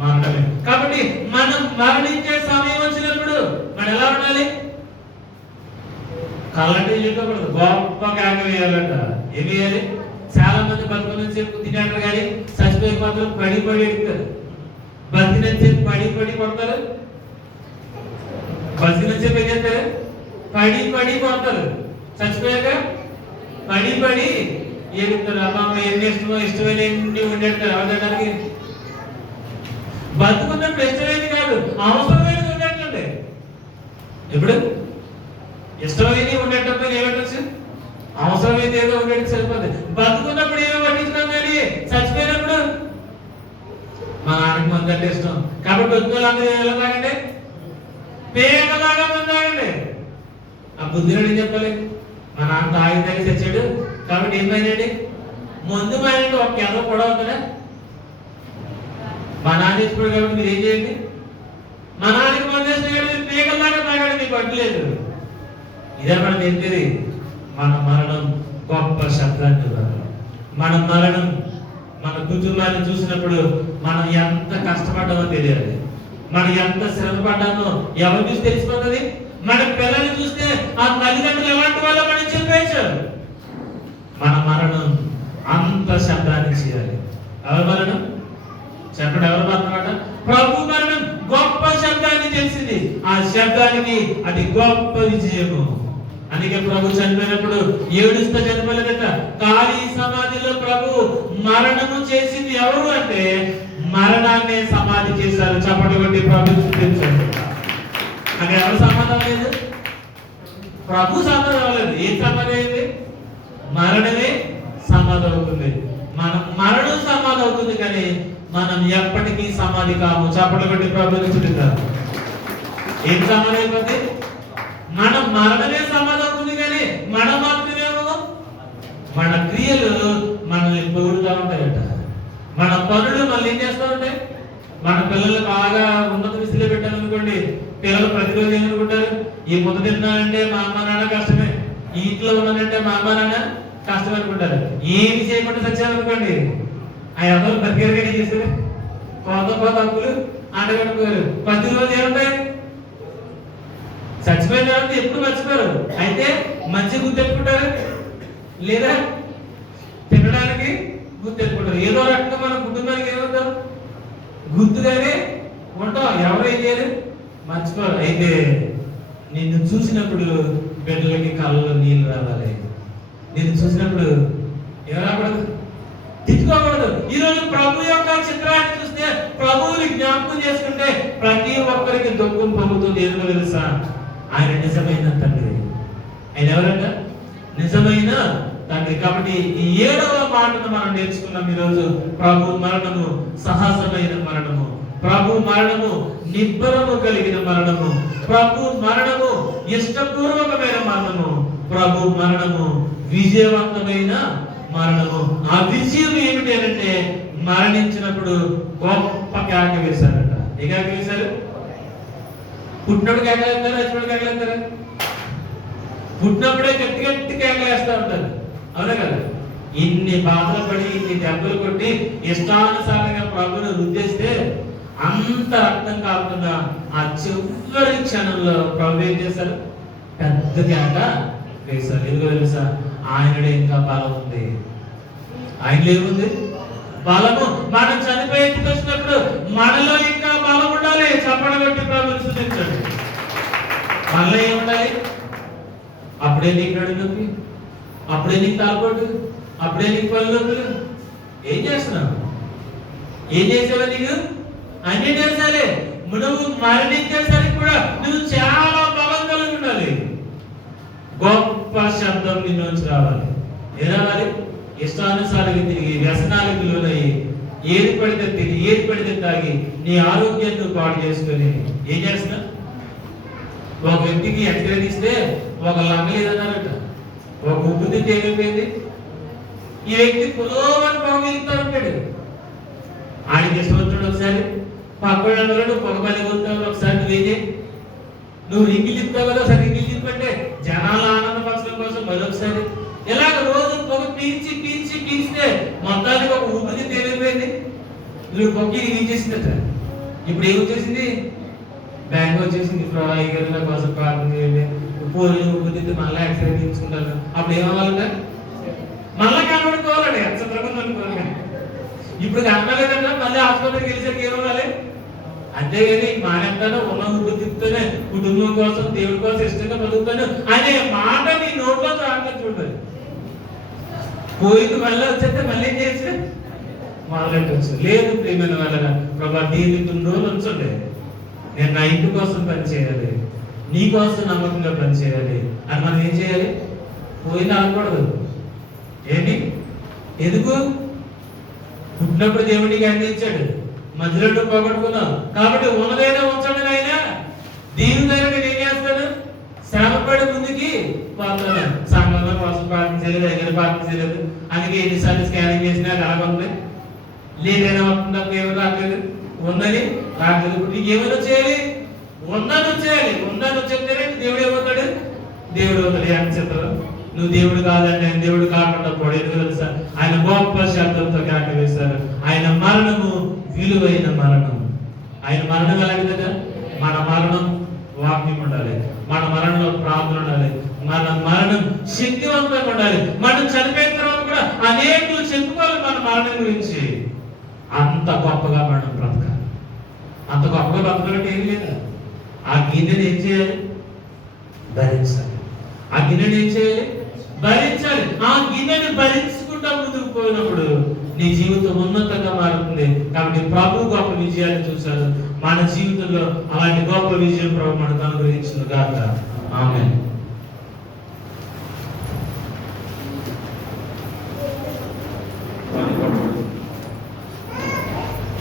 మరణమే. కాబట్టి మనం మరణించే సమయం వచ్చినప్పుడు మనం ఎలా ఉండాలి? కళ్ళంటే చెప్పకూడదు, గొప్ప కేక వేయాలంట. ఏమి వేయాలి? చాలా మంది బతుకుని చెప్పు తినేటారు కానీ చచ్చిపోయే మాత్రం పడి పడి ఎడుతారు. బతికిన చెప్పి పడి పడి కొడతారు. బతికిన చెప్పి ఏం చేస్తారు? పడి పడి కొడతారు. చచ్చిపోయాక పడి పడి ఏడుతారు. అమ్మ ఎన్ని ఇష్టమైన ఎన్ని ఉండేస్తారు. అవడానికి బతుకున్నప్పుడు ఇష్టమైనది కాదు, అవసరమైనది ఉండేట్లండి. ఇప్పుడు ఇష్టమైనది ఉండేటప్పుడు ఏమంటచ్చు? అవసరమైతే ఏదో ఉండేది సరిపోతుంది. బతుకున్నప్పుడు ఏమో పట్టించుకోం కానీ చచ్చిపోయినప్పుడు మా నాన్నకి మంది అంటే ఇష్టం కాబట్టి వద్దులందరూ ఎలా తాగండి? పేగలాగా మంది తాగండి. ఆ బుద్ధిని ఏం చెప్పాలి? మా నాన్న తాగి తాగి చచ్చాడు కాబట్టి ఏమైందండి? ముందు మానండి ఒక ఎదో కూడా అవుతుందా? మా నాన్న చచ్చిపోయాడు కాబట్టి మీరు ఏం చేయండి? మా నాన్నకి మంది వేసిన పేగలాగా తాగండి, మీకు పట్టలేదు. ఇదే మనం ఏంటిది? మన మరణం గొప్ప శబ్దాన్ని. మన మరణం మన కుటుంబాన్ని చూసినప్పుడు మనం ఎంత కష్టపడ్డామో తెలియాలి. మనం ఎంత శ్రమ పడ్డామో ఎవరు చూసి తెలిసిపోతుంది? మన పిల్లల్ని చూస్తే ఆ తల్లిదండ్రులు ఎలాంటి వాళ్ళో మనం చెప్పేయచ్చు. మన మరణం అంత శబ్దాన్ని చేయాలి. ఎవరి మరణం చెప్పండి? ఎవరు మరణం? ప్రభు మరణం గొప్ప శబ్దాన్ని తెలిసింది. ఆ శబ్దానికి అది గొప్ప విజయము. అందుకే ప్రభు చనిపోయినప్పుడు ఏడుస్తా చనిపోలేదట. ఖాళీ సమాధిలో ప్రభు మరణము చేసింది ఎవరు అంటే మరణాన్ని సమాధి చేశారు. చప్పటి కొట్టి ప్రభు చూపించారు. అక్కడ ఎవరు సమాధం లేదు? ప్రభు సమాధం అవ్వలేదు. ఏం సమాధి అయింది? మరణమే సమాధి అవుతుంది. మనం మరణం సమాధి అవుతుంది కానీ మనం ఎప్పటికీ సమాధి కాము. చప్పటి కొట్టి ప్రభు చూపించారు. ఏం సమాధి అయిపోతుంది? మనం మరణమే సమాధి అవుతుంది కానీ మనం మాత్రమేమో మన క్రియలు మనల్ని పొగుడుతూ ఉంటాయట. మన పనులు మళ్ళీ ఏం చేస్తూ ఉంటాయి? మన పిల్లలు బాగా ఉన్నత విధిలో పెట్టాలనుకోండి, పిల్లలు ప్రతిరోజు ఏమనుకుంటారు? ఈ ముద్ద తిన్నానంటే మా అమ్మ నాన్న కష్టమే, ఈ ఇంట్లో ఉన్నానంటే మా అమ్మ నాన్న కష్టం అనుకుంటారు. ఏమి చేయకుండా చచ్చారనుకోండి, ఆ ఎవరు బతికేరుగా చేశారు. కొత్త కొత్త హక్కులు ఆడగట్టుకోరు. ప్రతిరోజు ఏముంటాయి? చచ్చిపోయిన తర్వాత ఎప్పుడు మర్చిపోరు. అయితే మంచి గుర్తెట్టుకుంటారు లేదా తినడానికి గుర్తెట్టుకుంటారు. ఏదో రకంగా మన కుటుంబానికి ఏమవుతాం? గుర్తుగానే ఉంటాం. ఎవరు ఏం చేయరు? మర్చిపోరు. అయితే నిన్ను చూసినప్పుడు బిడ్డలకి కళ్ళలో నీళ్ళు రావాలి. నిన్ను చూసినప్పుడు ఏం రాకూడదు? తిట్టుకోకూడదు. ఈరోజు ప్రభు యొక్క చిత్రాన్ని చూస్తే, ప్రభువుని జ్ఞాపకం చేసుకుంటే ప్రతి ఒక్కరికి దుఃఖం పొందుతుంది. ఎందుకు తెలుసా? ఆయన నిజమైన తండ్రి. ఆయన ఎవరంట? నిజమైన తండ్రి. కాబట్టి ఈ 7వ మాటను మనం నేర్చుకున్నాం ఈరోజు. ప్రభు మరణము సహజమైన మరణము, ప్రభు మరణము నిబ్బరము కలిగిన మరణము, ప్రభు మరణము ఇష్టపూర్వకమైన మరణము, ప్రభు మరణము విజయవంతమైన మరణము. ఆ విజయం ఏమిటి అంటే మరణించినప్పుడు గొప్ప కేక వేశారట. ఏ కేక వేశారు? పుట్టినప్పుడు కేకలేస్తారా? చచ్చినప్పుడు కేకలేస్తారా? పుట్టినప్పుడే గట్టి గట్టి కేకలేస్తూ ఉంటారు. అవునా కదా? ఇన్ని బాధలు పడి ఇన్ని దెబ్బలు కొట్టి ఇష్టానుసారంగా ప్రభుని రుద్దేస్తే అంత రక్తం కాకుండా ఆ చివరి క్షణంలో ప్రభు ఏం చేశారు? పెద్ద కేక వేశారు. ఎందుకో తెలుసా? ఆయనడే ఇంకా బలం ఉంది. ఆయనలో ఏముంది? బలము. మనం చనిపోయే వచ్చినప్పుడు మనలో ఇంకా బలం ఉండాలి. చప్పట్లు కొట్టి ప్రభుని స్తుతించండి. మనలో ఏముండాలి? అప్పుడే నీకు నడు నొప్పి, అప్పుడే నీకు తాల్పోటు, అప్పుడే నీకు పళ్ళు నొప్పులు. ఏం చేస్తున్నావు? ఏం చేసావా? నీకు అన్ని చేసాలే. నువ్వు మరణించేసరికి కూడా నువ్వు చాలా బలం కలిగి ఉండాలి. గొప్ప శబ్దం నిన్ను రావాలి. ఏ రావాలి? ఇష్టానుసారంగా తిరిగి వ్యసనాలకు లోనయ్యి ఏది పడితే తిరిగి ఏది పడితే తాగి నీ ఆరోగ్యాన్ని పాడు చేసుకొని ఏం చేస్తున్నా? ఒక వ్యక్తికి ఎక్స్రే తీస్తే ఒక లంగ లేదన్నారట. ఒక ఉప్పు తింటే ఏమైపోయింది? ఈ వ్యక్తి పులోమని బాగుతా ఉంటాడు. ఆయనకి ఇష్టం వచ్చినాడు ఒకసారి పక్కన నువ్వు పొగ పలిగొలుతావు, ఒకసారి నువ్వేం చేయి, నువ్వు రింగిల్ ఇస్తావు కదా, సరే రింగిల్ తిప్పంటే జనాల ఆనందపరచడం కోసం మరొకసారి ఇలాగ రోజు పొగ పీల్చి పీల్చి పీల్చితే మొత్తానికి ఒక ఊపిరి తేలిపోయింది. నువ్వు పొక్కి తీసేసిందట. ఇప్పుడు ఏమొచ్చేసింది? బ్యాంక్ వచ్చేసింది. ఫ్రాయిగా కోసం ప్రార్థన చేయండి, పోలి ఊపిరి మళ్ళీ యాక్సిడెంట్ తీసుకుంటాను. అప్పుడు ఏమవ్వాలంట? మళ్ళా కనబడుకోవాలండి, అచ్చంగా అనుకోవాలి. ఇప్పుడు కనబడలేదంట, మళ్ళీ ఆసుపత్రికి వెళ్ళేసరికి ఏమవ్వాలి? అంతేగాని మానేస్తాను, ఉన్న ఊపిరి తిప్పుతానే కుటుంబం కోసం దేవుడి కోసం ఇష్టంగా బతుకుతాను అనే మాట నీ నోట్లో రావట్లేదు. చూడాలి, పోయింది మళ్ళీ వచ్చేస్తే మళ్ళీ ఏం చేసి మొదలెట్టచ్చు. లేదు ప్రియమైన వాళ్ళ ప్రభా, దీన్ని 2 రోజులు ఉంచండి, నేను నా ఇంటి కోసం పనిచేయాలి, నీ కోసం నమ్మకంగా పనిచేయాలి అని మనం ఏం చేయాలి? పోయింది అనకూడదు. ఏంటి? ఎందుకు? పుట్టినప్పుడు దేవుడికి అందించాడు, మధ్యలో పోగొట్టుకున్నావు కాబట్టి ఉన్నదైనా ఉంచండి ఆయన. దీని దగ్గర నేను ఏం చేస్తాను? శ్రమపడి ముందుకి పోతాను. సంఘంలో కోసం ప్రార్థించలేదు, దగ్గర ప్రార్థించలేదు, అందుకే ఎన్నిసార్లు స్కానింగ్ చేసినా రాబంది, లేదైనా వస్తుందా? ఏమో రాలేదు, ఉందని రాలేదు. ఇప్పుడు నీకు ఏమైనా చేయాలి? ఉందని వచ్చేయాలి. ఉందని వచ్చేస్తేనే దేవుడు ఏమవుతాడు? దేవుడు అవుతాడు. అని చెప్తారు, నువ్వు దేవుడు కాదండి, ఆయన దేవుడు కాకుండా పోడు. ఎందుకు తెలుసా? ఆయన గొప్ప శబ్దంతో కేక వేశారు. ఆయన మరణము విలువైన మరణం. ఆయన మరణం ఎలాంటిదట? మన మరణం వాక్యం ఉండాలి, మన మరణంలో ప్రార్థన ఉండాలి, మన మరణం శక్తివంతంగా ఉండాలి. మనం చనిపోయిన తర్వాత కూడా అనేకులు చెప్పుకోవాలి మన మరణం గురించి. అంత గొప్పగా మనం బ్రతకాలి. అంత గొప్పగా బ్రతకాలంటే ఏం లేదు. ఆ గిన్నెని ఏం చేయాలి? భరించాలి. ఆ గిన్నెని ఏం చేయాలి? భరించాలి. ఆ గిన్నెని భరించుకుంటా ముందుకు పోయినప్పుడు నీ జీవితం ఉన్నతంగా మారుతుంది. కాబట్టి ప్రభు గొప్ప విజయాన్ని చూశారు. మన జీవితంలో అలాంటి గొప్ప విజయం ప్రభు మనకు అనుగ్రహించిన గాక. ఆమేన్.